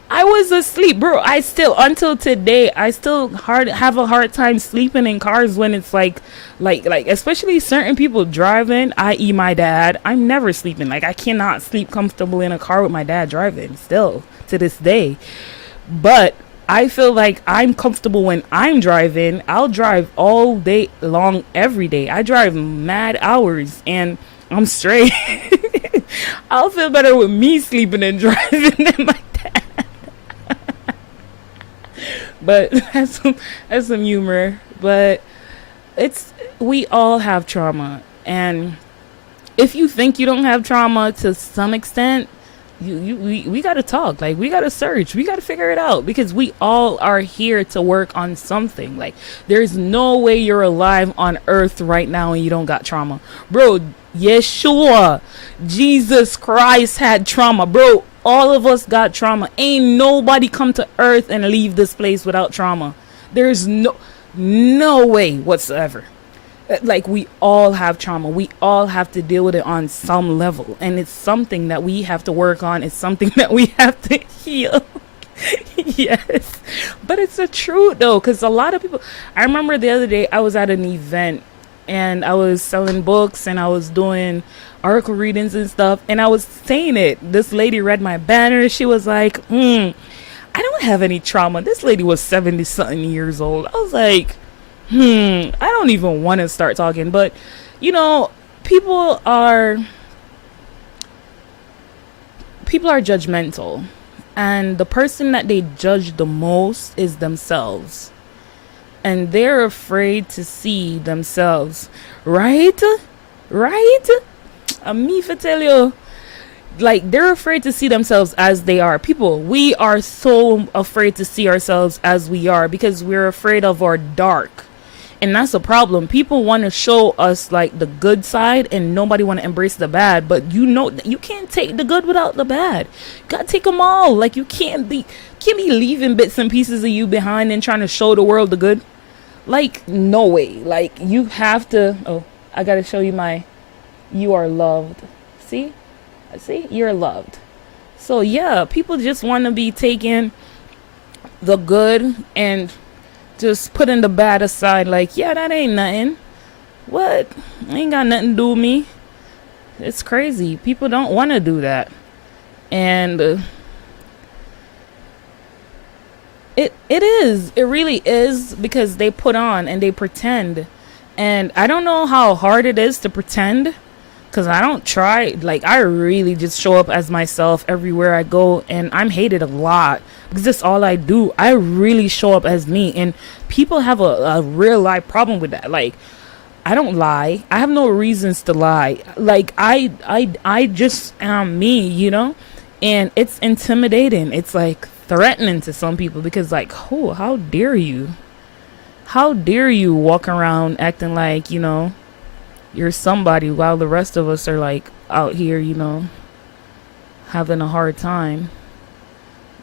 I was asleep, bro. I still, until today, I still have a hard time sleeping in cars when it's like, especially certain people driving, i.e. my dad. I'm never sleeping. Like, I cannot sleep comfortable in a car with my dad driving, still, to this day. But I feel like I'm comfortable when I'm driving. I'll drive all day long, every day. I drive mad hours, and I'm straight. I'll feel better with me sleeping and driving than my dad. But that's some humor. But we all have trauma, and if you think you don't have trauma to some extent, we gotta talk. Like, we gotta search, we gotta figure it out, because we all are here to work on something. Like, there's no way you're alive on earth right now and you don't got trauma, bro. Yeshua, Jesus Christ had trauma, bro. All of us got trauma. Ain't nobody come to earth and leave this place without trauma. There's no way whatsoever. Like, we all have trauma. We all have to deal with it on some level, and it's something that we have to work on. It's something that we have to heal. Yes, but it's the truth though, because a lot of people, I remember the other day I was at an event and I was selling books and I was doing article readings and stuff, and I was saying it. This lady read my banner. She was like, I don't have any trauma. This lady was 70 something years old. I was like, I don't even want to start talking. But, you know, people are judgmental, and the person that they judge the most is themselves, and they're afraid to see themselves, right? Me for tell you, like they're afraid to see themselves as they are. People, we are so afraid to see ourselves as we are because we're afraid of our dark. And that's a problem. People want to show us like the good side and nobody want to embrace the bad. But you know, you can't take the good without the bad. You gotta take them all. Like you can't be leaving bits and pieces of you behind and trying to show the world the good. Like no way. Like you have to. Oh, I gotta show you my. You are loved. See, you're loved. So yeah, people just want to be taking the good and just putting the bad aside. Like, yeah, that ain't nothing. What? Ain't got nothing to do with me. It's crazy. People don't want to do that. And it is. It really is because they put on and they pretend. And I don't know how hard it is to pretend because I don't try. Like, I really just show up as myself everywhere I go. And I'm hated a lot because that's all I do. I really show up as me. And people have a real life problem with that. Like, I don't lie. I have no reasons to lie. Like, I just am me, you know? And it's intimidating. It's like threatening to some people because, like, oh, how dare you? How dare you walk around acting like, you know, you're somebody while the rest of us are like out here, you know, having a hard time.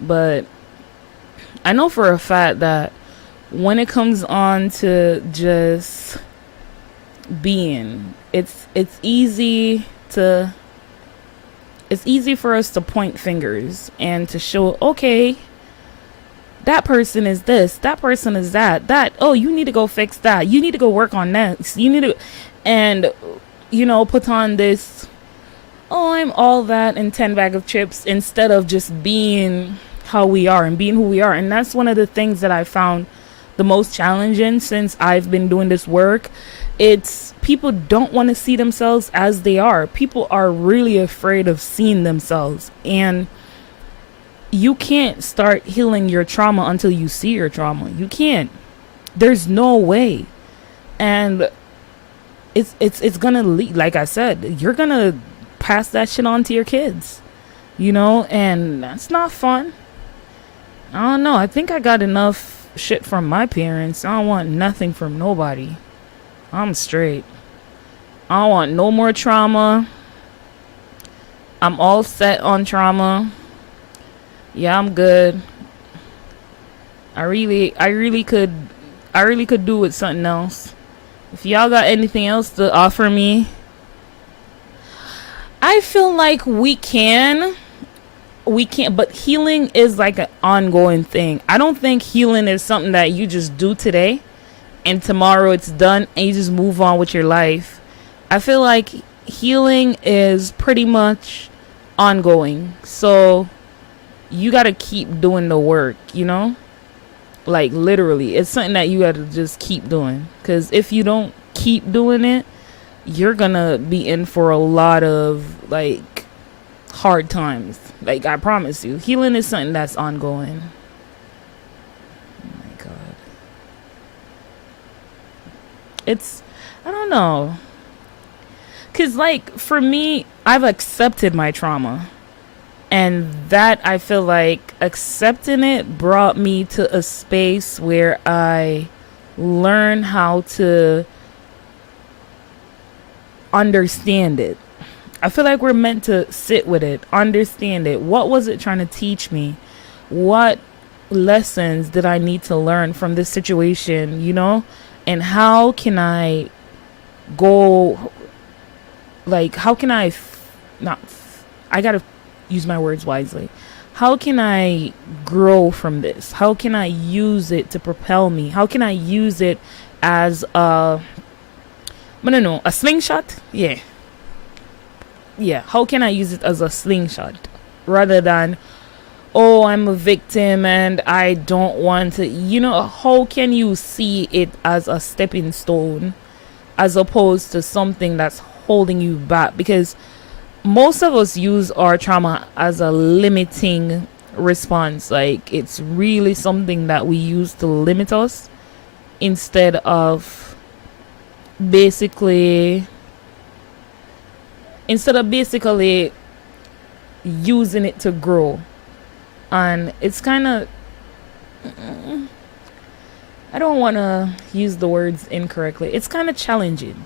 But I know for a fact that when it comes on to just being, it's easy for us to point fingers and to show, okay, that person is this, that person is that, oh, you need to go fix that, you need to go work on that, you need to, and, you know, put on this, oh, I'm all that and 10 bag of chips, instead of just being how we are and being who we are. And that's one of the things that I found the most challenging since I've been doing this work. It's people don't want to see themselves as they are. People are really afraid of seeing themselves, and you can't start healing your trauma until you see your trauma. You can't. There's no way. And it's gonna lead, like I said, you're gonna pass that shit on to your kids, you know, and that's not fun. I don't know. I think I got enough shit from my parents. I don't want nothing from nobody. I'm straight. I don't want no more trauma. I'm all set on trauma. Yeah, I'm good. I really could do with something else. If y'all got anything else to offer me, I feel like we can, but healing is like an ongoing thing. I don't think healing is something that you just do today and tomorrow it's done and you just move on with your life. I feel like healing is pretty much ongoing. So you got to keep doing the work, you know? Like literally, it's something that you got to just keep doing. Because if you don't keep doing it, you're going to be in for a lot of like hard times. Like I promise you, healing is something that's ongoing. Oh my God. I don't know. Because like for me, I've accepted my trauma. And that, I feel like accepting it brought me to a space where I learn how to understand it. I feel like we're meant to sit with it, understand it. What was it trying to teach me? What lessons did I need to learn from this situation, you know? And how can I go, like, how can I, I gotta use my words wisely. How can I grow from this? How can I use it to propel me? How can I use it as a slingshot? Yeah. How can I use it as a slingshot rather than, oh, I'm a victim and I don't want to, you know, how can you see it as a stepping stone as opposed to something that's holding you back? Because most of us use our trauma as a limiting response. Like it's really something that we use to limit us instead of basically using it to grow. And it's kind of, I don't want to use the words incorrectly. It's kind of challenging.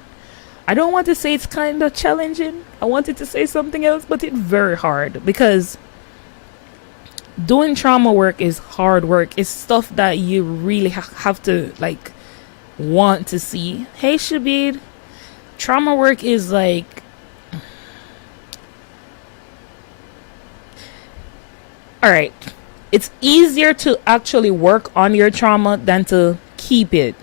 I don't want to say it's kind of challenging. I wanted to say something else, but it's very hard because doing trauma work is hard work. It's stuff that you really have to like want to see. Hey, Shabid, trauma work is like, all right, it's easier to actually work on your trauma than to keep it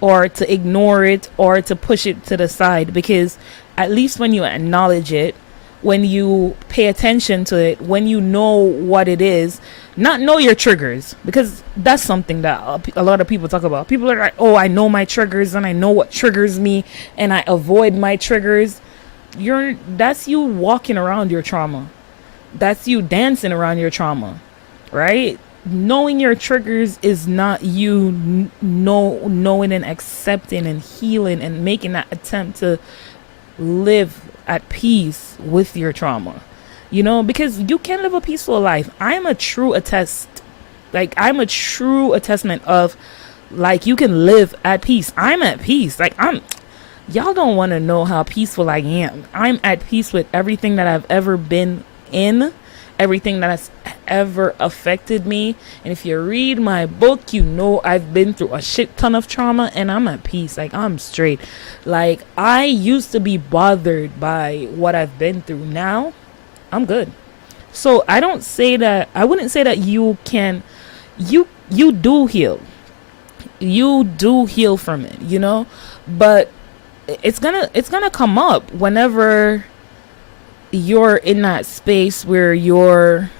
or to ignore it or to push it to the side, because at least when you acknowledge it, when you pay attention to it, when you know what it is, not know your triggers, because that's something that a lot of people talk about. People are like, oh, I know my triggers and I know what triggers me and I avoid my triggers. That's you walking around your trauma. That's you dancing around your trauma, right? Knowing your triggers is not you knowing and accepting and healing and making that attempt to live at peace with your trauma, because you can live a peaceful life. I'm a true attestment of like you can live at peace. I'm at peace. Y'all don't want to know how peaceful I am. I'm at peace with everything that I've ever been in, everything that has ever affected me. And if you read my book, I've been through a shit ton of trauma and I'm at peace. Like, I'm straight. Like, I used to be bothered by what I've been through. Now I'm good. So I wouldn't say that you do heal. You do heal from it, but it's gonna come up whenever you're in that space where you're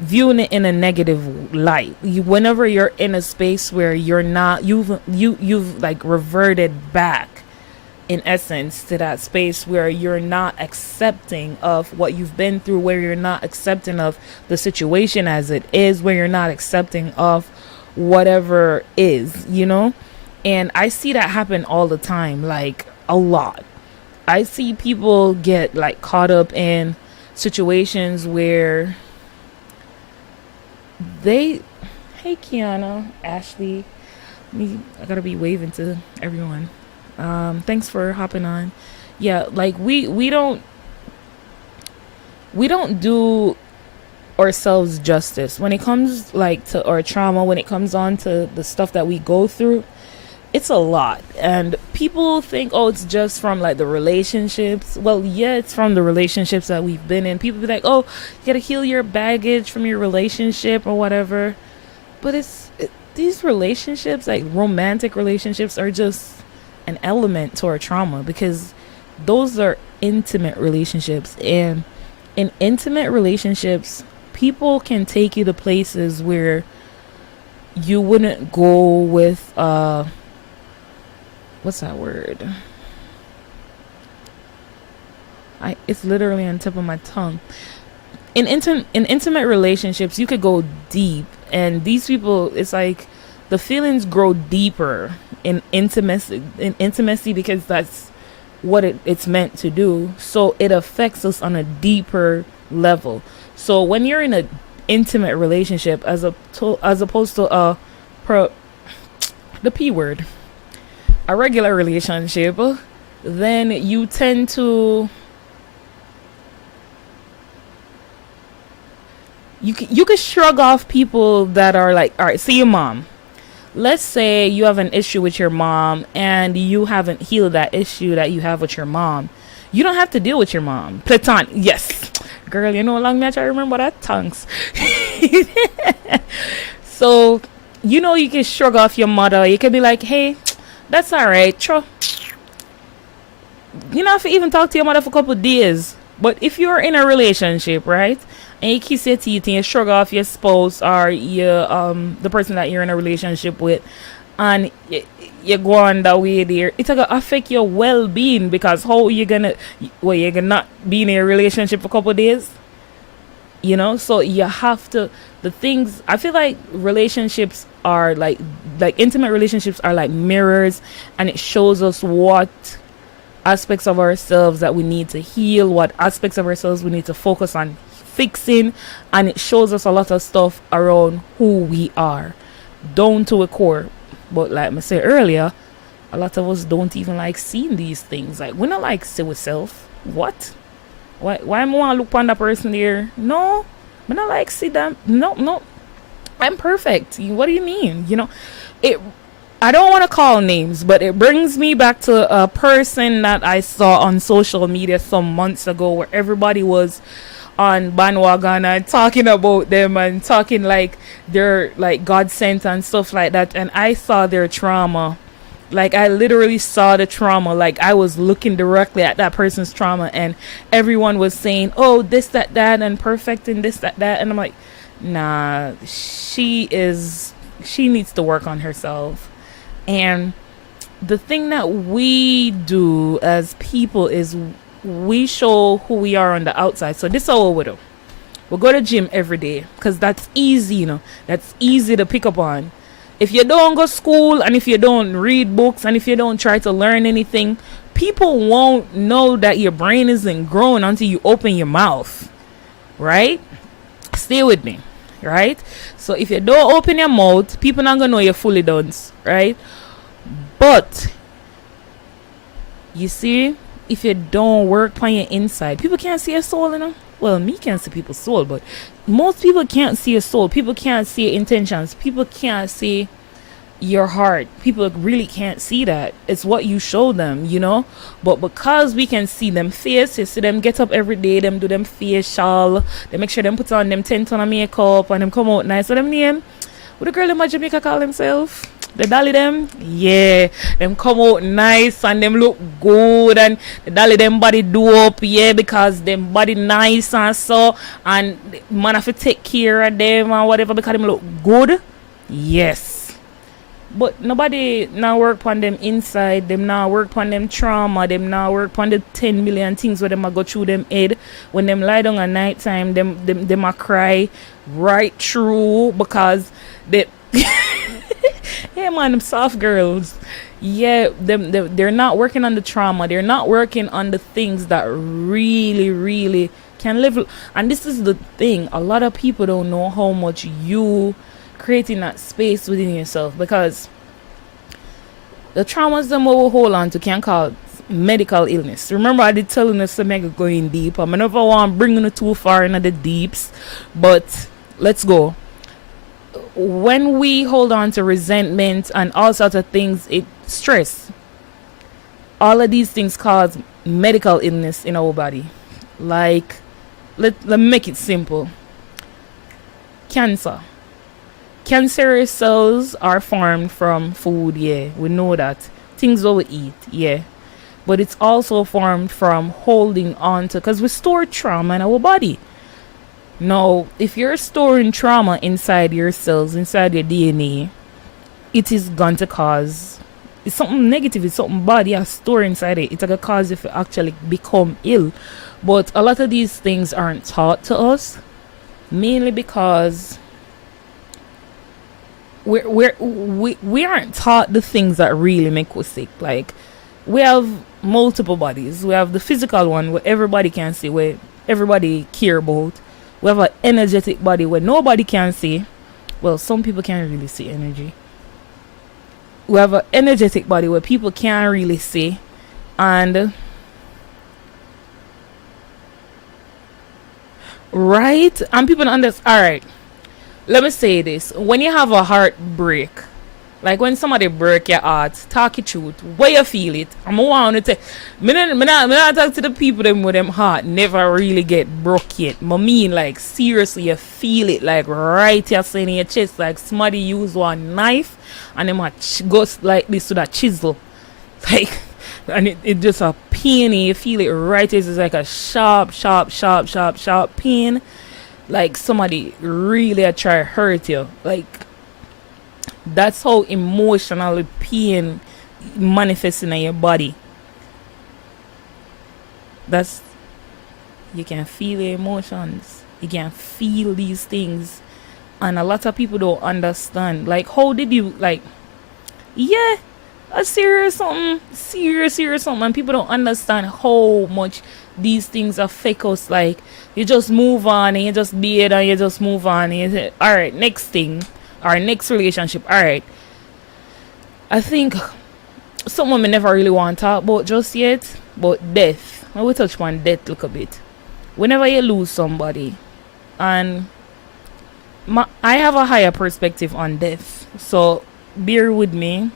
viewing it in a negative light. Whenever you're in a space where you're not, you've like reverted back in essence to that space where you're not accepting of what you've been through, where you're not accepting of the situation as it is, where you're not accepting of whatever is, and I see that happen all the time, like a lot. I see people get like caught up in situations where hey Kiana, Ashley, I gotta be waving to everyone. Thanks for hopping on. Yeah, like we don't do ourselves justice when it comes like to our trauma, when it comes on to the stuff that we go through. It's a lot, and people think, oh, it's just from like the relationships. Well, yeah, it's from the relationships that we've been in. People be like, oh, you gotta heal your baggage from your relationship or whatever, but these relationships, like romantic relationships, are just an element to our trauma, because those are intimate relationships, and in intimate relationships, people can take you to places where you wouldn't go with what's that word? It's literally on the tip of my tongue. In intimate relationships, you could go deep, and these people, it's like the feelings grow deeper in intimacy because that's what it's meant to do. So it affects us on a deeper level. So when you're in an intimate relationship, as opposed to the P word, a regular relationship, then you tend to you could shrug off people that are like, all right, see your mom. Let's say you have an issue with your mom and you haven't healed that issue that you have with your mom. You don't have to deal with your mom. Platon, yes, girl, long match. I remember that tongues. So you can shrug off your mother. You can be like, hey, that's all right. You don't have to even talk to your mother for a couple of days. But if you're in a relationship, right, and you kiss your teeth and you shrug off your spouse or your the person that you're in a relationship with, and you go on that way there, it's gonna affect your well-being, because how you're gonna not be in a relationship for a couple of days, so you have to, the things, I feel like relationships are like intimate relationships are like mirrors, and it shows us what aspects of ourselves that we need to heal, what aspects of ourselves we need to focus on fixing, and it shows us a lot of stuff around who we are, down to a core. But like I said earlier, a lot of us don't even like seeing these things. Like, we not like see ourselves. What? Why am I want to look on that person there? No, I not like see them. No, I'm perfect. What do you mean? It. I don't want to call names, but it brings me back to a person that I saw on social media some months ago, where everybody was on bandwagon and talking about them and talking like they're like God sent and stuff like that. And I saw their trauma. Like, I literally saw the trauma. Like, I was looking directly at that person's trauma, and everyone was saying, oh, this, that, and perfecting this, that. And I'm like, nah, she needs to work on herself. And the thing that we do as people is we show who we are on the outside. So this is what we do. We go to gym every day because that's easy, That's easy to pick up on. If you don't go to school, and if you don't read books, and if you don't try to learn anything, people won't know that your brain isn't growing until you open your mouth, right? Stay with me. Right? So if you don't open your mouth, people not gonna know you're fully done, right? But you see, if you don't work on your inside, people can't see your soul, Well, me can't see people's soul, but most people can't see your soul. People can't see your intentions. People can't see your heart. People really can't see that. It's what you show them, But because we can see them face, you see them get up every day, them do them facial, they make sure them put on them 10 ton of makeup and them come out nice. So them name, what the girl in Jamaica call themselves? The dolly them? Yeah. Them come out nice and them look good, and the dolly them body do up, because them body nice and so, and man have to take care of them and whatever because them look good. Yes. But nobody now work on them inside. Them now work on them trauma. Them now work on the 10 million things where them a go through them head. When them lie down at night time, them a cry right through because they yeah, man, them soft girls. Yeah, they're not working on the trauma. They're not working on the things that really, really can live. And this is the thing. A lot of people don't know how much you creating that space within yourself, because the traumas that we hold on to can cause medical illness. Remember, I did telling us to make it going deep. I never want bringing it too far into the deeps, but let's go. When we hold on to resentment and all sorts of things, it stress. All of these things cause medical illness in our body. Like, let me make it simple. Cancer. Cancerous cells are formed from food, we know that. Things that we eat, but it's also formed from holding on to, because we store trauma in our body. Now, if you're storing trauma inside your cells, inside your DNA, it is going to cause, it's something negative, it's something bad you store inside it. It's going to cause if you actually become ill. But a lot of these things aren't taught to us, mainly because we aren't taught the things that really make us sick. Like, we have multiple bodies. We have the physical one where everybody can see, where everybody care about. We have an energetic body where nobody can see. Well, some people can't really see energy. We have an energetic body where people can't really see. And right? And people don't understand. Alright. Let me say this. When you have a heartbreak, like when somebody break your heart, talk your truth, where you feel it. I'm want to tell. Me not talk to the people them with them heart never really get broke yet. I mean, like, seriously, you feel it like right here in your chest, like somebody use one knife and them goes like this to that chisel. Like, and it just a pain, you feel it right here. It's like a sharp pain. Like somebody really try to hurt you. Like, that's how emotional pain manifests in your body. That's, you can feel your emotions. You can feel these things. And a lot of people don't understand. Like, how did you, like, yeah, a serious something, serious something, and people don't understand how much these things affect us. Like, you just move on and you just be it and you just move on and you say, all right, next thing, our next relationship. All right, I think someone may never really want to talk about just yet, but death. I will touch on death a little bit. Whenever you lose somebody, and I have a higher perspective on death, so bear with me.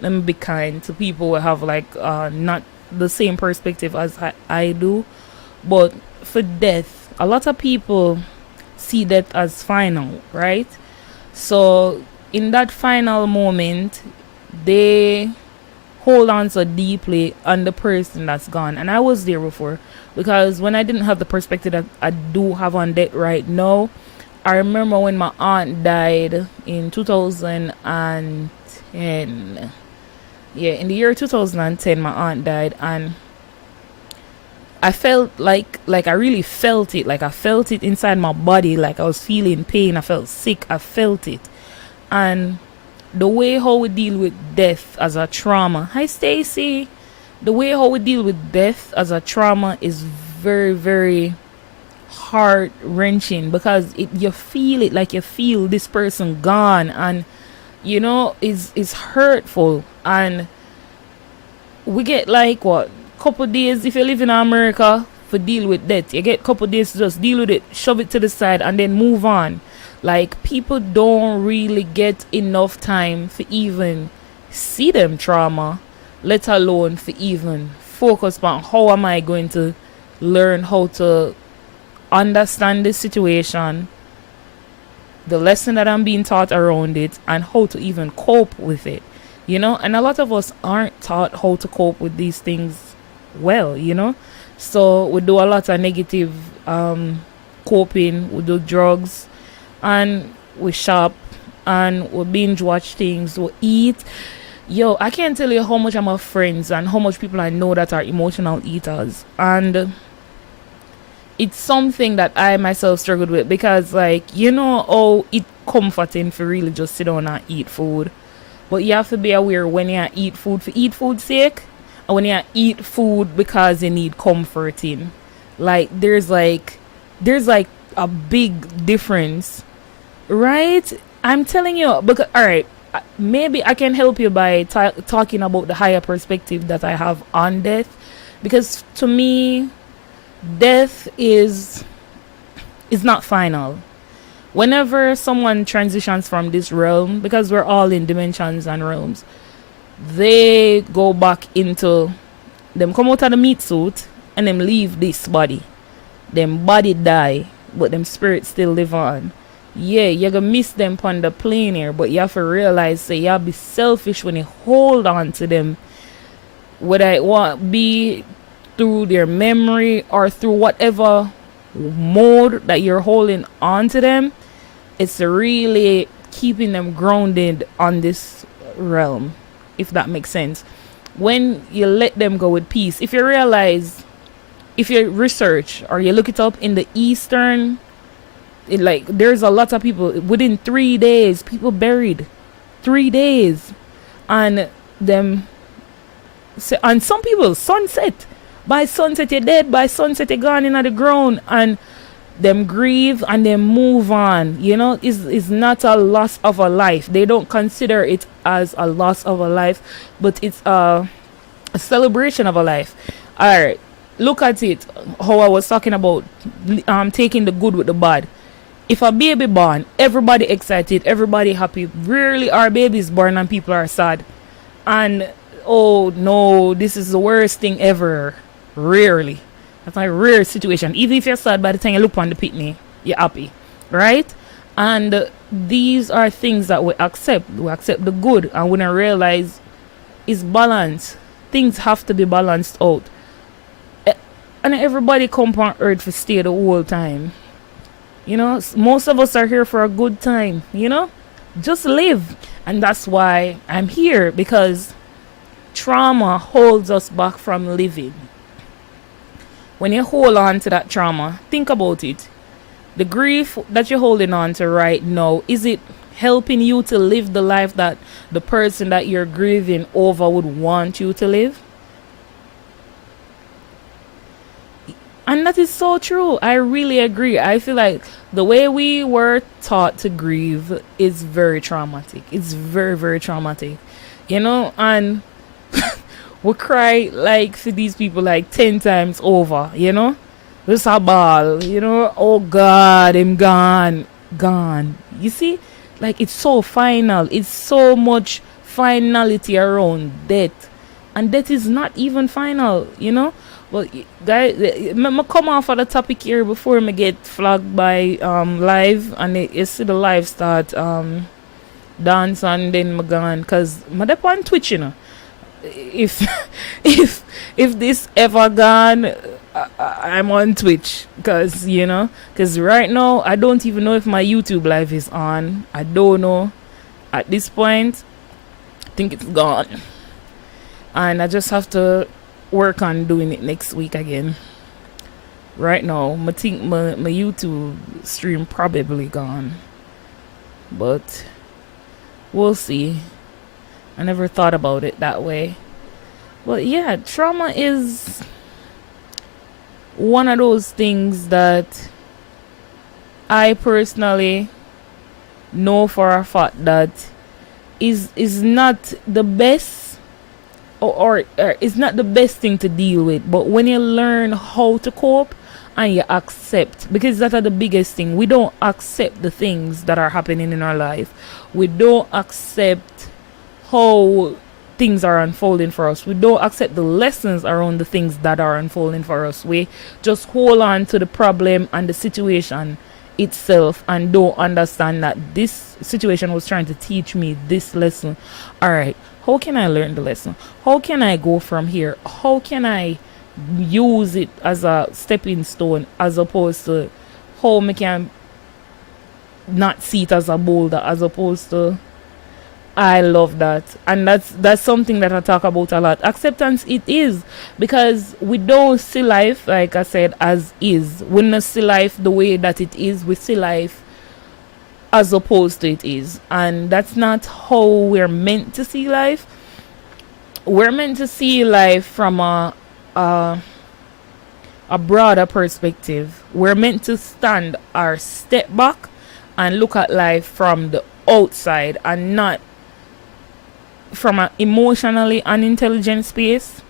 Let me be kind to people who have like not the same perspective as I do. But for death, a lot of people see death as final, right? So in that final moment, they hold on so deeply on the person that's gone. And I was there before, because when I didn't have the perspective that I do have on death right now, I remember when my aunt died in 2010. Yeah, in the year 2010, my aunt died, and I felt like I really felt it. Like, I felt it inside my body. Like, I was feeling pain. I felt sick. I felt it. And the way how we deal with death as a trauma. Hi, Stacy. The way how we deal with death as a trauma is very, very heart wrenching, because you feel it. Like, you feel this person gone, and you know, it's hurtful. And we get like what, couple days if you live in America for deal with death. You get couple days to just deal with it, shove it to the side, and then move on. Like, people don't really get enough time for even see them trauma, let alone for even focus on how am I going to learn how to understand this situation, the lesson that I'm being taught around it, and how to even cope with it, you know. And a lot of us aren't taught how to cope with these things well, you know. So we do a lot of negative coping. We do drugs, and we shop, and we binge watch things, we eat. Yo, I can't tell you how much I'm of friends and how much people I know that are emotional eaters, and it's something that I myself struggled with, because, like, you know, oh, it's comforting for really just sit down and eat food, but you have to be aware when you eat food for eat food's sake, and when you eat food because you need comforting. Like, there's like a big difference, right? I'm telling you, because, all right, maybe I can help you by talking about the higher perspective that I have on death, because to me, death is not final. Whenever someone transitions from this realm, because we're all in dimensions and realms, they go back into, them come out of the meat suit and them leave this body. Them body die, but them spirit still live on. Yeah, you're gonna miss them on the plane here, but you have to realize, say, you have to be selfish when you hold on to them, whether it want be through their memory or through whatever mode that you're holding on to them. It's really keeping them grounded on this realm, if that makes sense. When you let them go with peace, if you realize, if you research or you look it up in the Eastern, like, there's a lot of people within 3 days, people buried 3 days, and them, and some people sunset. By sunset you're dead, by sunset you're gone into the ground, and them grieve and then move on. You know, it's not a loss of a life. They don't consider it as a loss of a life, but it's a celebration of a life. Alright, look at it, how I was talking about taking the good with the bad. If a baby born, everybody excited, everybody happy. Rarely are babies born and people are sad. And oh no, this is the worst thing ever. Rarely. That's a rare situation. Even if you're sad, by the time you look on the pitney, you're happy, right? And these are things that we accept. We accept the good, and we don't realize it's balance. Things have to be balanced out. And everybody come on earth for stay the whole time. You know, most of us are here for a good time, you know? Just live. And that's why I'm here, because trauma holds us back from living. When you hold on to that trauma, think about it. The grief that you're holding on to right now, is it helping you to live the life that the person that you're grieving over would want you to live. And that is so true. I really agree. I feel like the way we were taught to grieve is very traumatic. It's very, very traumatic. You know, and we cry like for these people like 10 times over, you know? Just a ball, you know? Oh God, I'm gone. Gone. You see? Like it's so final. It's so much finality around death. And death is not even final, you know? Well, guys, me come off of the topic here before me get flagged by live, and you see the live start dance, and then me gone, cause me dey on Twitch, you know. If if this ever gone, I'm on Twitch, cause you know, cause right now I don't even know if my YouTube live is on. I don't know. At this point, I think it's gone, and I just have to work on doing it next week again. Right now, I think my YouTube stream probably gone, but we'll see. I never thought about it that way. But yeah, trauma is one of those things that I personally know for a fact that is not the best, or it's not the best thing to deal with. But when you learn how to cope and you accept, because that's the biggest thing, we don't accept the things that are happening in our life. We don't accept how things are unfolding for us. We don't accept the lessons around the things that are unfolding for us. We just hold on to the problem and the situation itself and don't understand that this situation was trying to teach me this lesson. All right, how can I learn the lesson? How can I go from here? How can I use it as a stepping stone, as opposed to how I can not see it as a boulder, as opposed to I love that. And that's something that I talk about a lot. Acceptance it is, because we don't see life, like I said, as is. We don't see life the way that it is. We see life as opposed to it is. And that's not how we're meant to see life. We're meant to see life from a broader perspective. We're meant to stand or step back and look at life from the outside and not from an emotionally unintelligent space,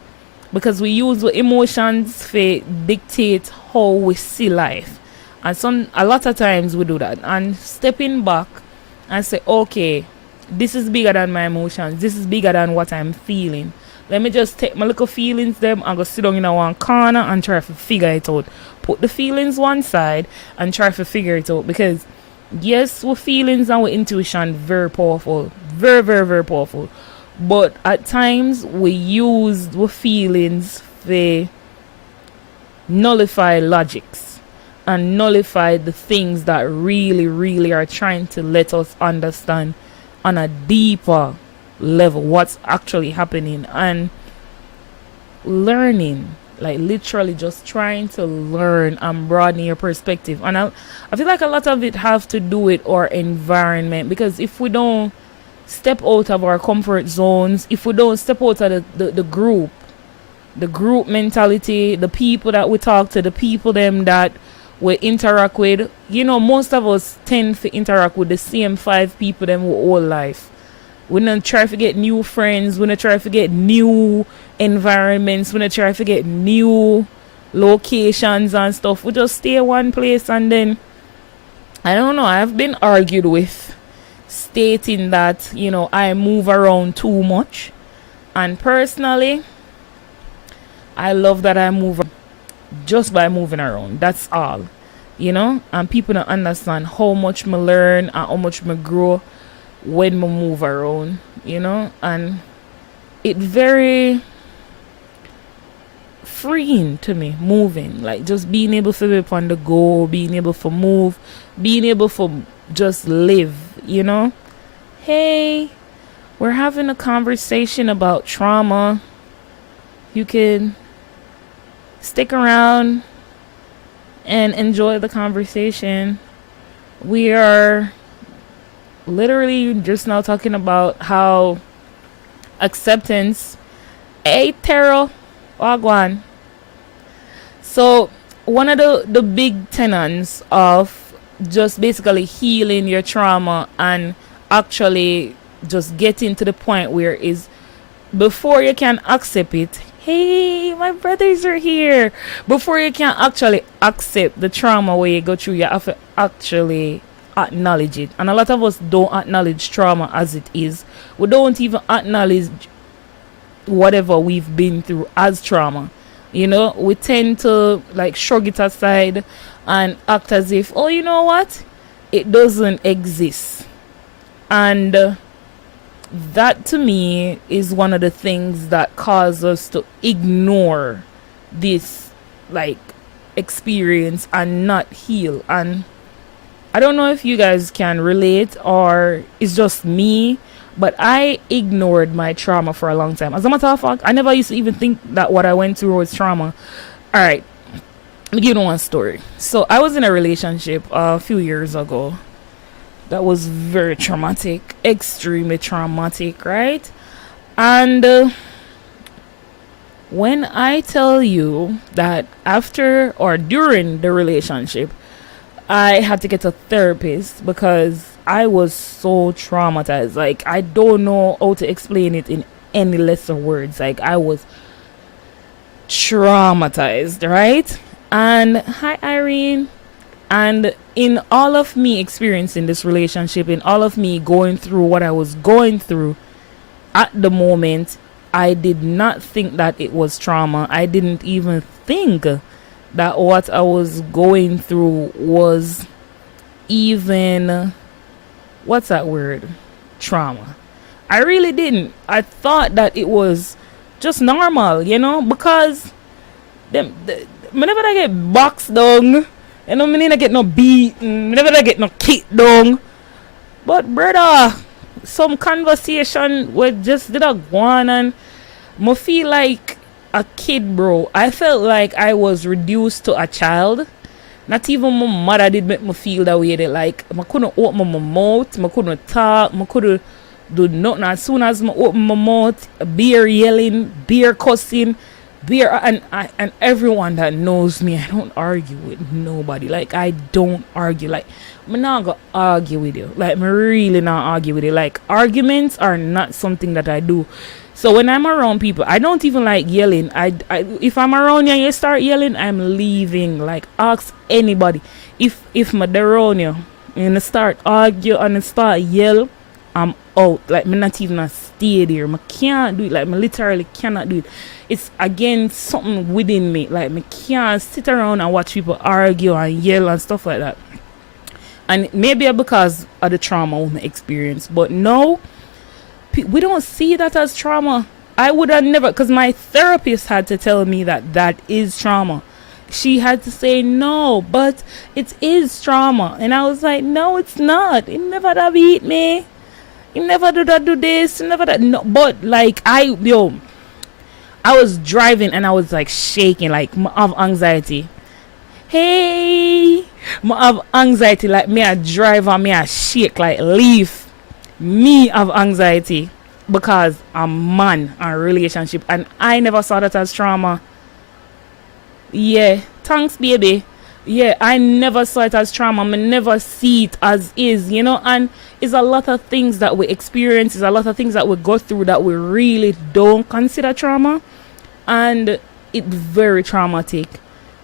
because we use the emotions to dictate how we see life. And a lot of times we do that, and stepping back and say, okay, this is bigger than my emotions, this is bigger than what I'm feeling. Let me just take my little feelings them and go sit down in a one corner and try to figure it out. Put the feelings one side and try to figure it out, because yes, our feelings and our intuition very powerful, very, very, very powerful. But at times we use the feelings to nullify logics and nullify the things that really, really are trying to let us understand on a deeper level what's actually happening. And learning, like literally just trying to learn and broaden your perspective. And I feel like a lot of it have to do with our environment, because if we don't step out of our comfort zones, if we don't step out of the group mentality, the people that we talk to, the people them that we interact with, you know, most of us tend to interact with the same 5 people them our whole life. We don't try to get new friends, we don't try to get new environments, we don't try to get new locations and stuff. We just stay one place. And then I don't know, I've been argued with stating that, you know, I move around too much. And personally, I love that I move just by moving around. That's all, you know. And people don't understand how much me learn and how much me grow when me move around, you know. And it very freeing to me, moving, like just being able to be on the go, being able to move, being able to just live, you know. Hey, we're having a conversation about trauma. You can stick around and enjoy the conversation. We are literally just now talking about how acceptance, a terror, wagwan. So one of the big tenets of just basically healing your trauma and actually just getting to the point where is before you can accept it. Hey, my brothers are here. Before you can actually accept the trauma where you go through, you have to actually acknowledge it. And a lot of us don't acknowledge trauma as it is. We don't even acknowledge whatever we've been through as trauma. You know, we tend to like shrug it aside and act as if, oh, you know what? It doesn't exist. And that to me is one of the things that cause us to ignore this like experience and not heal. And I don't know if you guys can relate or it's just me, but I ignored my trauma for a long time. As a matter of fact, I never used to even think that what I went through was trauma. All right, let me give you one story. So I was in a relationship a few years ago that was very traumatic, extremely traumatic, right? And when I tell you that after or during the relationship, I had to get a therapist because I was so traumatized. Like, I don't know how to explain it in any lesser words. Like, I was traumatized, right? And hi, Irene. And in all of me experiencing this relationship, in all of me going through what I was going through at the moment, I did not think that it was trauma. I didn't even think that what I was going through was even, what's that word? Trauma. I really didn't. I thought that it was just normal, you know, because whenever I get boxed down, you know, I need to get no beaten, whenever I get no kicked down. But brother, some conversation with just did a go on and I feel like a kid, bro. I felt like I was reduced to a child. Not even my mother did make me feel that way. Like, I couldn't open my mouth, I couldn't talk, I couldn't do nothing. As soon as I open my mouth, beer yelling, beer cussing, beer, and everyone that knows me, I don't argue with nobody. Like, I don't argue. Like, I'm not gonna argue with you. Like, I'm really not argue with you. Like, arguments are not something that I do. So when I'm around people, I don't even like yelling. I if I'm around you and you start yelling, I'm leaving. Like, ask anybody. If my around you and I start argue and I start yell, I'm out. Like, me not even stay there. I can't do it. Like, me literally cannot do it. It's again something within me. Like, me can't sit around and watch people argue and yell and stuff like that. And maybe because of the trauma we experienced, but no. We don't see that as trauma. I would have never, because my therapist had to tell me that that is trauma. She had to say no, but it is trauma. And I was like, no, it's not. He never da beat me. He never do this. He never no. But like I was driving and I was like shaking, like I have anxiety. Hey, I have anxiety, like me I drive and me I shake like leaf. Me have anxiety because I'm man and relationship, and I never saw that as trauma. Yeah, thanks baby. Yeah, I never saw it as trauma. I never see it as is, you know. And it's a lot of things that we experience, it's a lot of things that we go through that we really don't consider trauma, and it's very traumatic.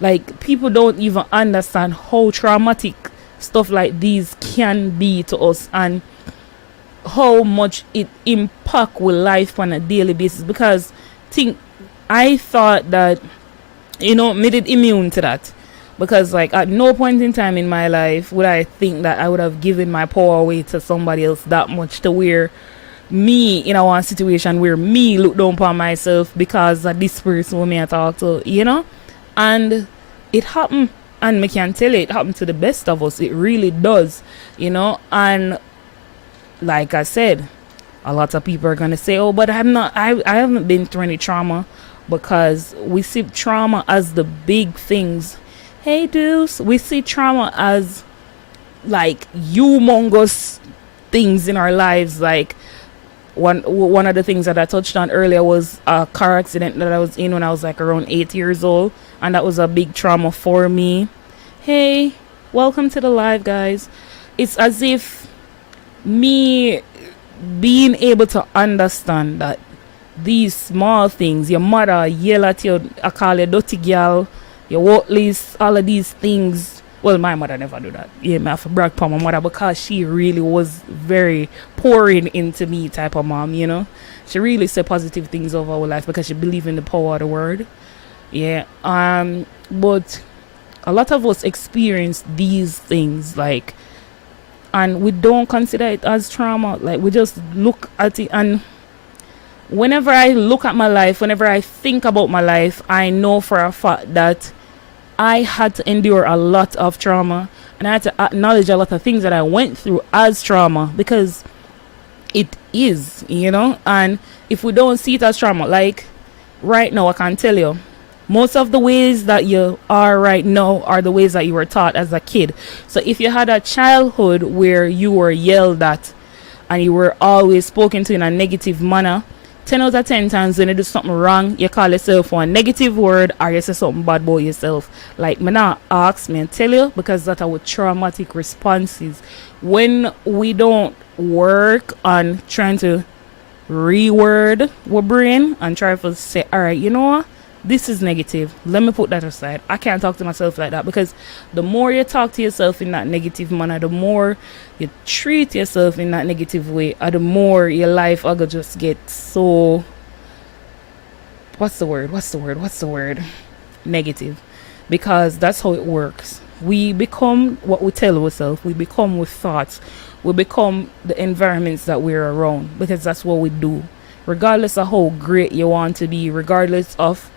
Like, people don't even understand how traumatic stuff like these can be to us, and how much it impact with life on a daily basis. Because I thought that, you know, made it immune to that, because like at no point in time in my life would I think that I would have given my power away to somebody else that much, to where me in a one situation where me look down upon myself because of this person who me I talk to, you know. And it happened, and me can tell you, it happened to the best of us. It really does, you know. And like I said, a lot of people are gonna say, "Oh, but I haven't been through any trauma," because we see trauma as the big things. Hey, dudes, we see trauma as like humongous things in our lives. Like one of the things that I touched on earlier was a car accident that I was in when I was like around 8 years old, and that was a big trauma for me. Hey, welcome to the live, guys. It's as if me being able to understand that these small things, your mother yell at you, I call you dirty girl, your worthless, all of these things. Well, my mother never do that. Yeah, I have to brag for my mother because she really was very pouring into me type of mom, you know. She really said positive things over our life because she believed in the power of the word. Yeah. But a lot of us experience these things, like, and we don't consider it as trauma. Like, we just look at it, and whenever I look at my life, whenever I think about my life, I know for a fact that I had to endure a lot of trauma, and I had to acknowledge a lot of things that I went through as trauma, because it is, you know. And if we don't see it as trauma, like right now, I can tell you, most of the ways that you are right now are the ways that you were taught as a kid. So if you had a childhood where you were yelled at and you were always spoken to in a negative manner, 10 out of 10 times when you do something wrong, you call yourself one negative word or you say something bad about yourself. Like, me not ask, me and tell you, because that are traumatic responses. When we don't work on trying to reword our brain and try to say, all right, you know what? This is negative. Let me put that aside. I can't talk to myself like that, because the more you talk to yourself in that negative manner, the more you treat yourself in that negative way, or the more your life will just get so, what's the word? Negative. Because that's how it works. We become what we tell ourselves. We become with thoughts. We become the environments that we're around, because that's what we do. Regardless of how great you want to be, regardless of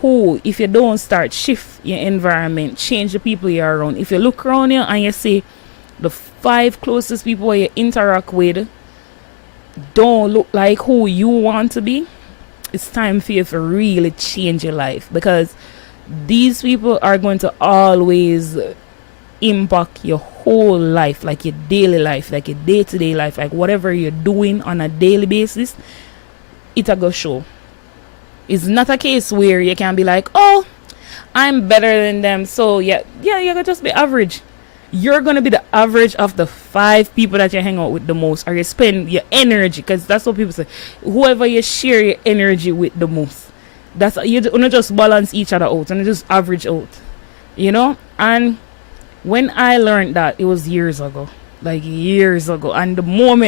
who, if you don't start shift your environment, change the people you're around. If you look around you and you see the 5 closest people you interact with don't look like who you want to be, it's time for you to really change your life, because these people are going to always impact your whole life, like your daily life, like your day-to-day life, like whatever you're doing on a daily basis, it'll go show. It's not a case where you can be like, oh, I'm better than them, so yeah, you're gonna just be average. You're gonna be the average of the 5 people that you hang out with the most, or you spend your energy, because that's what people say. Whoever you share your energy with the most, that's you don't just balance each other out and just average out, you know. And when I learned that, it was years ago, and the moment